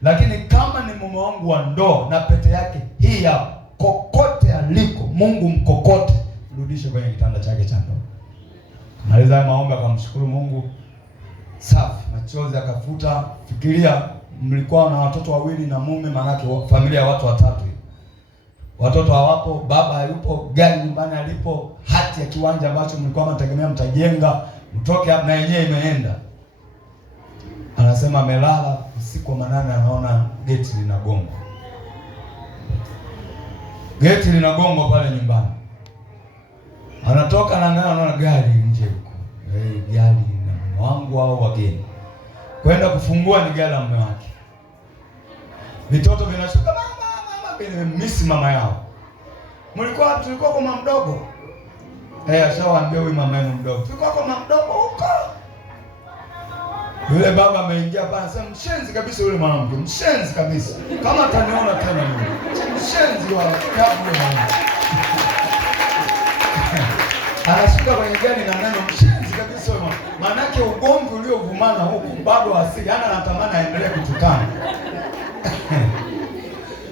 Lakini kama ni mume wangu wa ndoa na pete yake hii hapa, kokote aliko, Mungu mkokote, rudishe kwenye kitanda chake cha ndoa. Maliza maombi, akamshukuru Mungu. Safi, machozi akafuta. Fikiria mlikuwa na watoto wawili na mume, manake familia ya watu watatu. Watoto hawapo, baba hayupo, gari nyumbani alipo, hati ya kiwanja ambacho mlikuwa mnategemea mtajenga, mtoke hapa na yenyewe imeenda. Anasema amelala usiku wa manane, anaona geti linagongwa. Geti linagongwa pale nyumbani. Anatoka na anaona gari nje huko. Gari na mume wangu au wageni. Kwenda kufungua ni gari la mume wake. Vitoto vinashuka, mama nimemisi mama yao. Tulikuwa kwa mama mdogo. Ashawaambia huyu mama yenu mdogo. Tulikuwa kwa mama mdogo huko. Yule baba ameingia pale, anasema mshenzi kabisa yule mwanamke, mshenzi kabisa. Kama ataniona tena mimi. Mshenzi wa yule mwanamke. Anashuka kwenye gari na neno mshenzi kabisa yule mwanamke. Maanake ugomvi uliovumana huku bado asili, anatamani aendelee kutukana.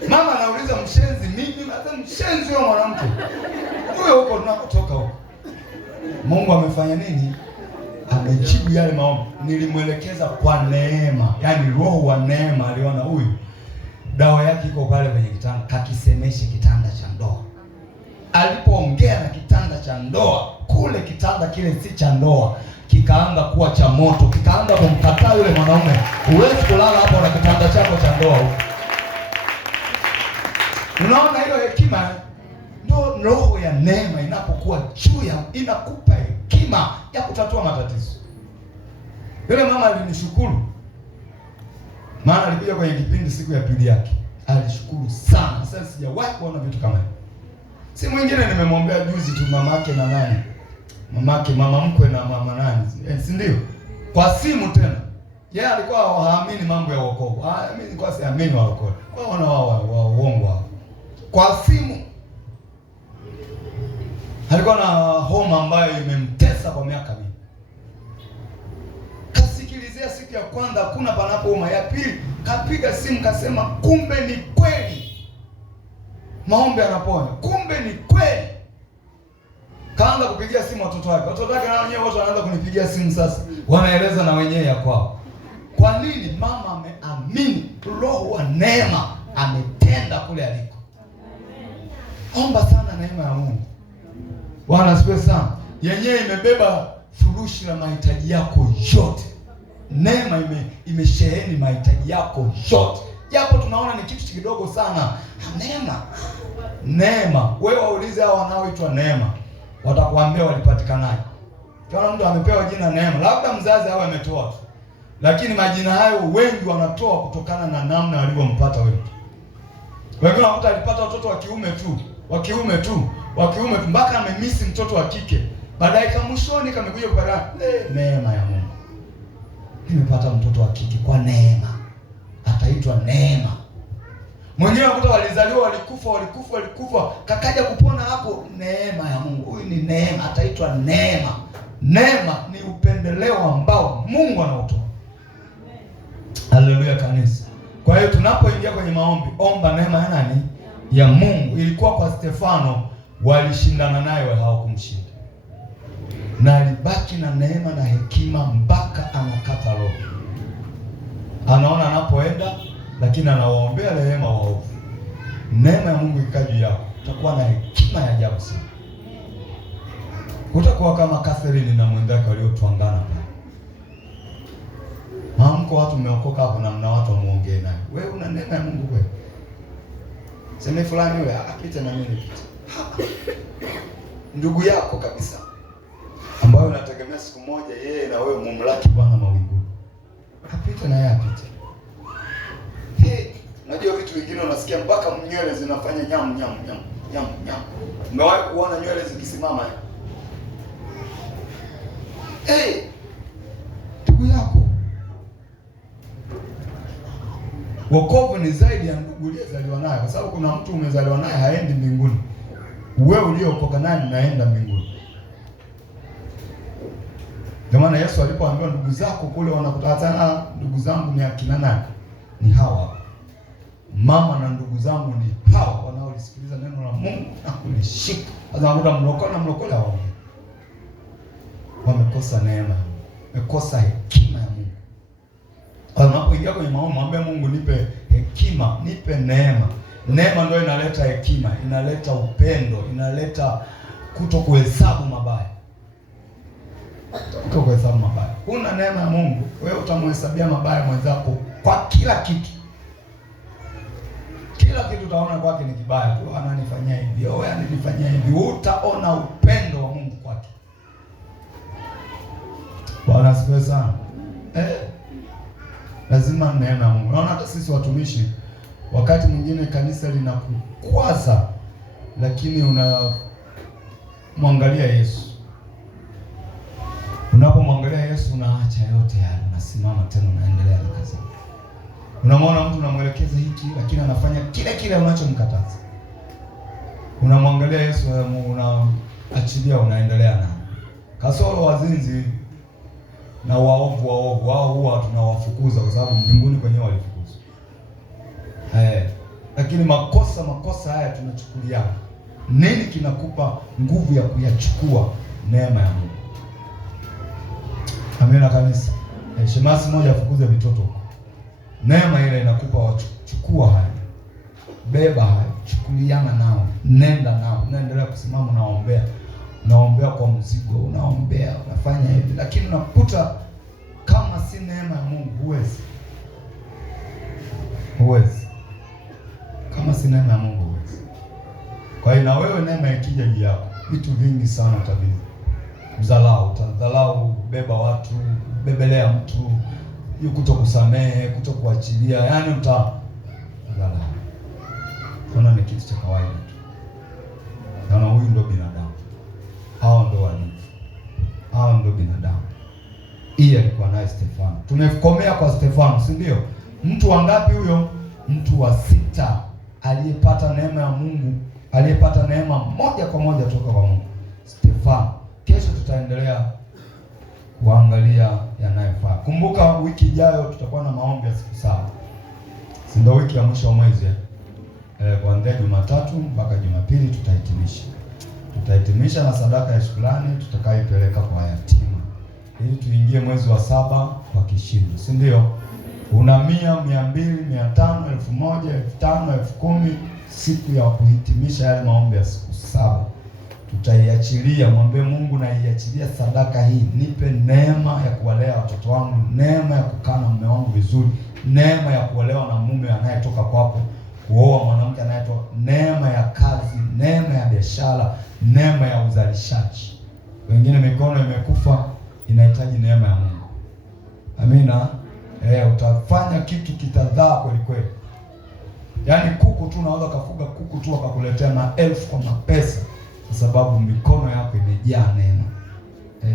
Mama anauliza mshenzi mimi, nasema mshenzi yule mwanamke. Huyo huko tunakotoka huko. Mungu amefanya nini? Amejibu yale maombi. Nilimwelekeza kwa neema. Yaani roho wa neema aliona huyu dawa yake iko pale kwenye kitanda, kakisemeshe kitanda cha ndoa. Alipoongea na kitanda cha ndoa, kule kitanda kile si cha ndoa, kikaanza kuwa cha moto, kikaanza kumkataa yule mwanaume. Huwezi kulala hapo na kitanda chako cha ndoa huko. Unaona hiyo hekima? Ndio roho ya neema inapokuwa juu ya, inakupa hekima ya kutatua matatizo. Yule mama alinishukuru. Maana alikuja kwenye kipindi siku ya pili yake. Alishukuru sana. Sasa sijawahi kuona vitu kama hivi. Si mwingine nimemwombea juzi tu, mamake na nani? Mama mkwe na mama nani? Si ndio? Kwa simu tena. Yeye alikuwa haamini mambo ya wokovu. Mimi nilikuwa siamini wokovu. Kwa wana wa uongo hao. Kwa simu. Alikuwa na homa ambayo imemtesa kwa miaka mingi. Kasikilizia siku ya kwanza hakuna panapouma, ya pili kapiga simu kasema kumbe ni kweli. Maombi anaponya. Kumbe ni kweli. Kaanza kupigia simu watoto wake. Watoto wake na wenyewe wote wanaanza kunipigia simu sasa. Wanaeleza na wenyewe ya kwao. Kwa nini? Mama ameamini. Roho wa neema ametenda kule aliko. Omba sana neema ya Mungu. Bwana asifiwe sana. Yenyewe imebeba furushi la mahitaji yako yote. Neema imesheheni mahitaji yako yote. japo tunaona ni kitu kidogo sana. Neema. Wewe waulize hao wanaoitwa neema, watakwambia walipatikanaje. Kama mtu amepewa jina neema, labda mzazi awe ametoa tu, lakini majina hayo wengi wanatoa kutokana na namna walivyompata wewe. Wengine wanakuta alipata watoto wa kiume tu mpaka amemisi mtoto wa kike, baadaye kamwishoni kamekuja kupata neema ya Mungu. Nimepata mtoto wa kike kwa neema, ataitwa neema. Mwingine anakuta walizaliwa walikufa, kakaja kupona hapo, neema ya Mungu. Huyu ni neema, ataitwa neema. Neema ni upendeleo ambao Mungu anautoa. Haleluya kanisa. Kwa hiyo tunapoingia kwenye maombi, omba neema ya nani? Ya Mungu. Ilikuwa kwa Stefano, walishindana naye hawakumshinda, na alibaki na neema na hekima mpaka anakata roho. Anaona anapoenda, lakini anawaombea rehema waovu. Neema ya Mungu ikaa juu yako, utakuwa na hekima ya ajabu sana. Utakuwa kama Catherine na mwenzake waliotwangana pale. Hamko watu mmeokoka hapo na mna watu muongee naye. Wewe una neema ya Mungu kweli? Sema fulani yule apite na mimi nipite. Ndugu yako kabisa, ambayo unategemea siku moja yeye na wewe mumlaki Bwana mawinguni, apite na yeye apite. Unajua vitu vingine unasikia mpaka nywele zinafanya nyam. Umewahi kuona nywele zikisimama? Ndugu yako. Wokovu ni zaidi ya ndugu uliyezaliwa naye, kwa sababu kuna mtu umezaliwa naye haendi mbinguni. Wewe uliokoka naye unaenda mbinguni. Ndio maana Yesu alipoambiwa ndugu zako kule wanakutana, ndugu zangu ni akina nani? Ni hawa. Mama na ndugu zangu ni hawa wanaolisikiliza neno la Mungu na kulishika. Sasa mlokole hao wamekosa neema, wamekosa hekima ya Mungu. Kwa unapoingia kwenye maombi, mwambie Mungu, nipe hekima, nipe neema. Neema ndio inaleta hekima, inaleta upendo, inaleta kutokuhesabu mabaya. Kutokuhesabu mabaya. Kuna neema ya Mungu, wewe utamhesabia mabaya mwenzako kwa kila kitu. Kila kitu utaona kwake ni kibaya tu, ananifanyia hivi, wewe ananifanyia hivi. Utaona upendo wa Mungu kwake. Bwana asifiwe sana. Lazima neema ya Mungu. Naona hata sisi watumishi wakati mwingine kanisa linakukwaza, lakini unamwangalia Yesu. Unapomwangalia Yesu unaacha yote yale, unasimama tena unaendelea na kazi. Unamwona mtu unamwelekeza hiki, lakini anafanya kile unachomkataza. Unamwangalia Yesu, unaachilia, unaendelea na. Kasoro wazinzi na waovu wao huwa tunawafukuza kwa sababu mbinguni kwenyewe walifukuzwa. Lakini makosa haya tunachukulia. Nini kinakupa nguvu ya kuyachukua? Neema ya Mungu. Amina kanisa. Shemasi moja afukuze vitoto. Neema ile inakupa wachukua haya. Beba haya, chukuliana nao, nenda nao, unaendelea kusimama unaombea kwa mzigo, unaombea, unafanya hivi, lakini unakuta kama si neema ya Mungu huwezi. Kama si neema ya Mungu huwezi. Kwa hiyo na wewe neema ikija juu yako, vitu vingi sana tabia. Utadhalau, beba watu, bebelea mtu, kutokusamehe, kutokuachilia, yani utadhalau. Kuna ni kitu cha kawaida tu. Na huyu ndio binadamu. Hao ndio wanifu. Hao ndio binadamu. Hii alikuwa naye Stefano. Tumekomea kwa Stefano, si ndio? Mtu wangapi huyo? Mtu wa 6 aliyepata neema ya Mungu, aliyepata neema moja kwa moja kutoka kwa Mungu. Stefano. Kesho tutaendelea kuangalia yanayofaa. Kumbuka wiki ijayo tutakuwa na maombi ya siku 7. Si ndio wiki ya mwisho wa mwezi? Kuanzia Jumatatu mpaka Jumapili tutahitimisha na sadaka ya shukrani tutakayoipeleka kwa yatima, ili tuingie mwezi wa 7 kwa kishindo, si ndio? Una 100, 200, 500, 1000, 5000, 10,000 siku ya kuhitimisha yale maombi ya siku 7. Tutaiachilia, mwambie Mungu, naiachilia sadaka hii, nipe neema ya kuwalea watoto wangu, neema ya kukaa na mume wangu vizuri, neema ya kuolewa na mume anayetoka kwako, kuoa mwanamke anayetoka, neema ya kazi, neema ya biashara, neema ya uzalishaji. Wengine mikono imekufa, inahitaji neema ya Mungu. Amina. Utafanya kitu kitadhaa kweli kweli. Yaani kuku tu unaweza kufuga kuku tu akakuletea maelfu kwa mapesa, kwa sababu mikono yako imejaa neema.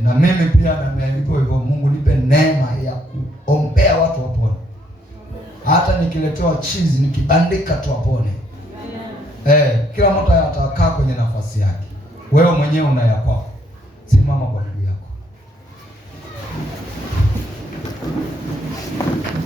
Na mimi pia na hivyo hivyo, Mungu nipe neema ya kuombea watu wapone. Hata nikiletewa chizi nikibandika tu wapone. Kila mtu atakaa kwenye nafasi yake. Wewe mwenyewe una ya kwako. Simama kwa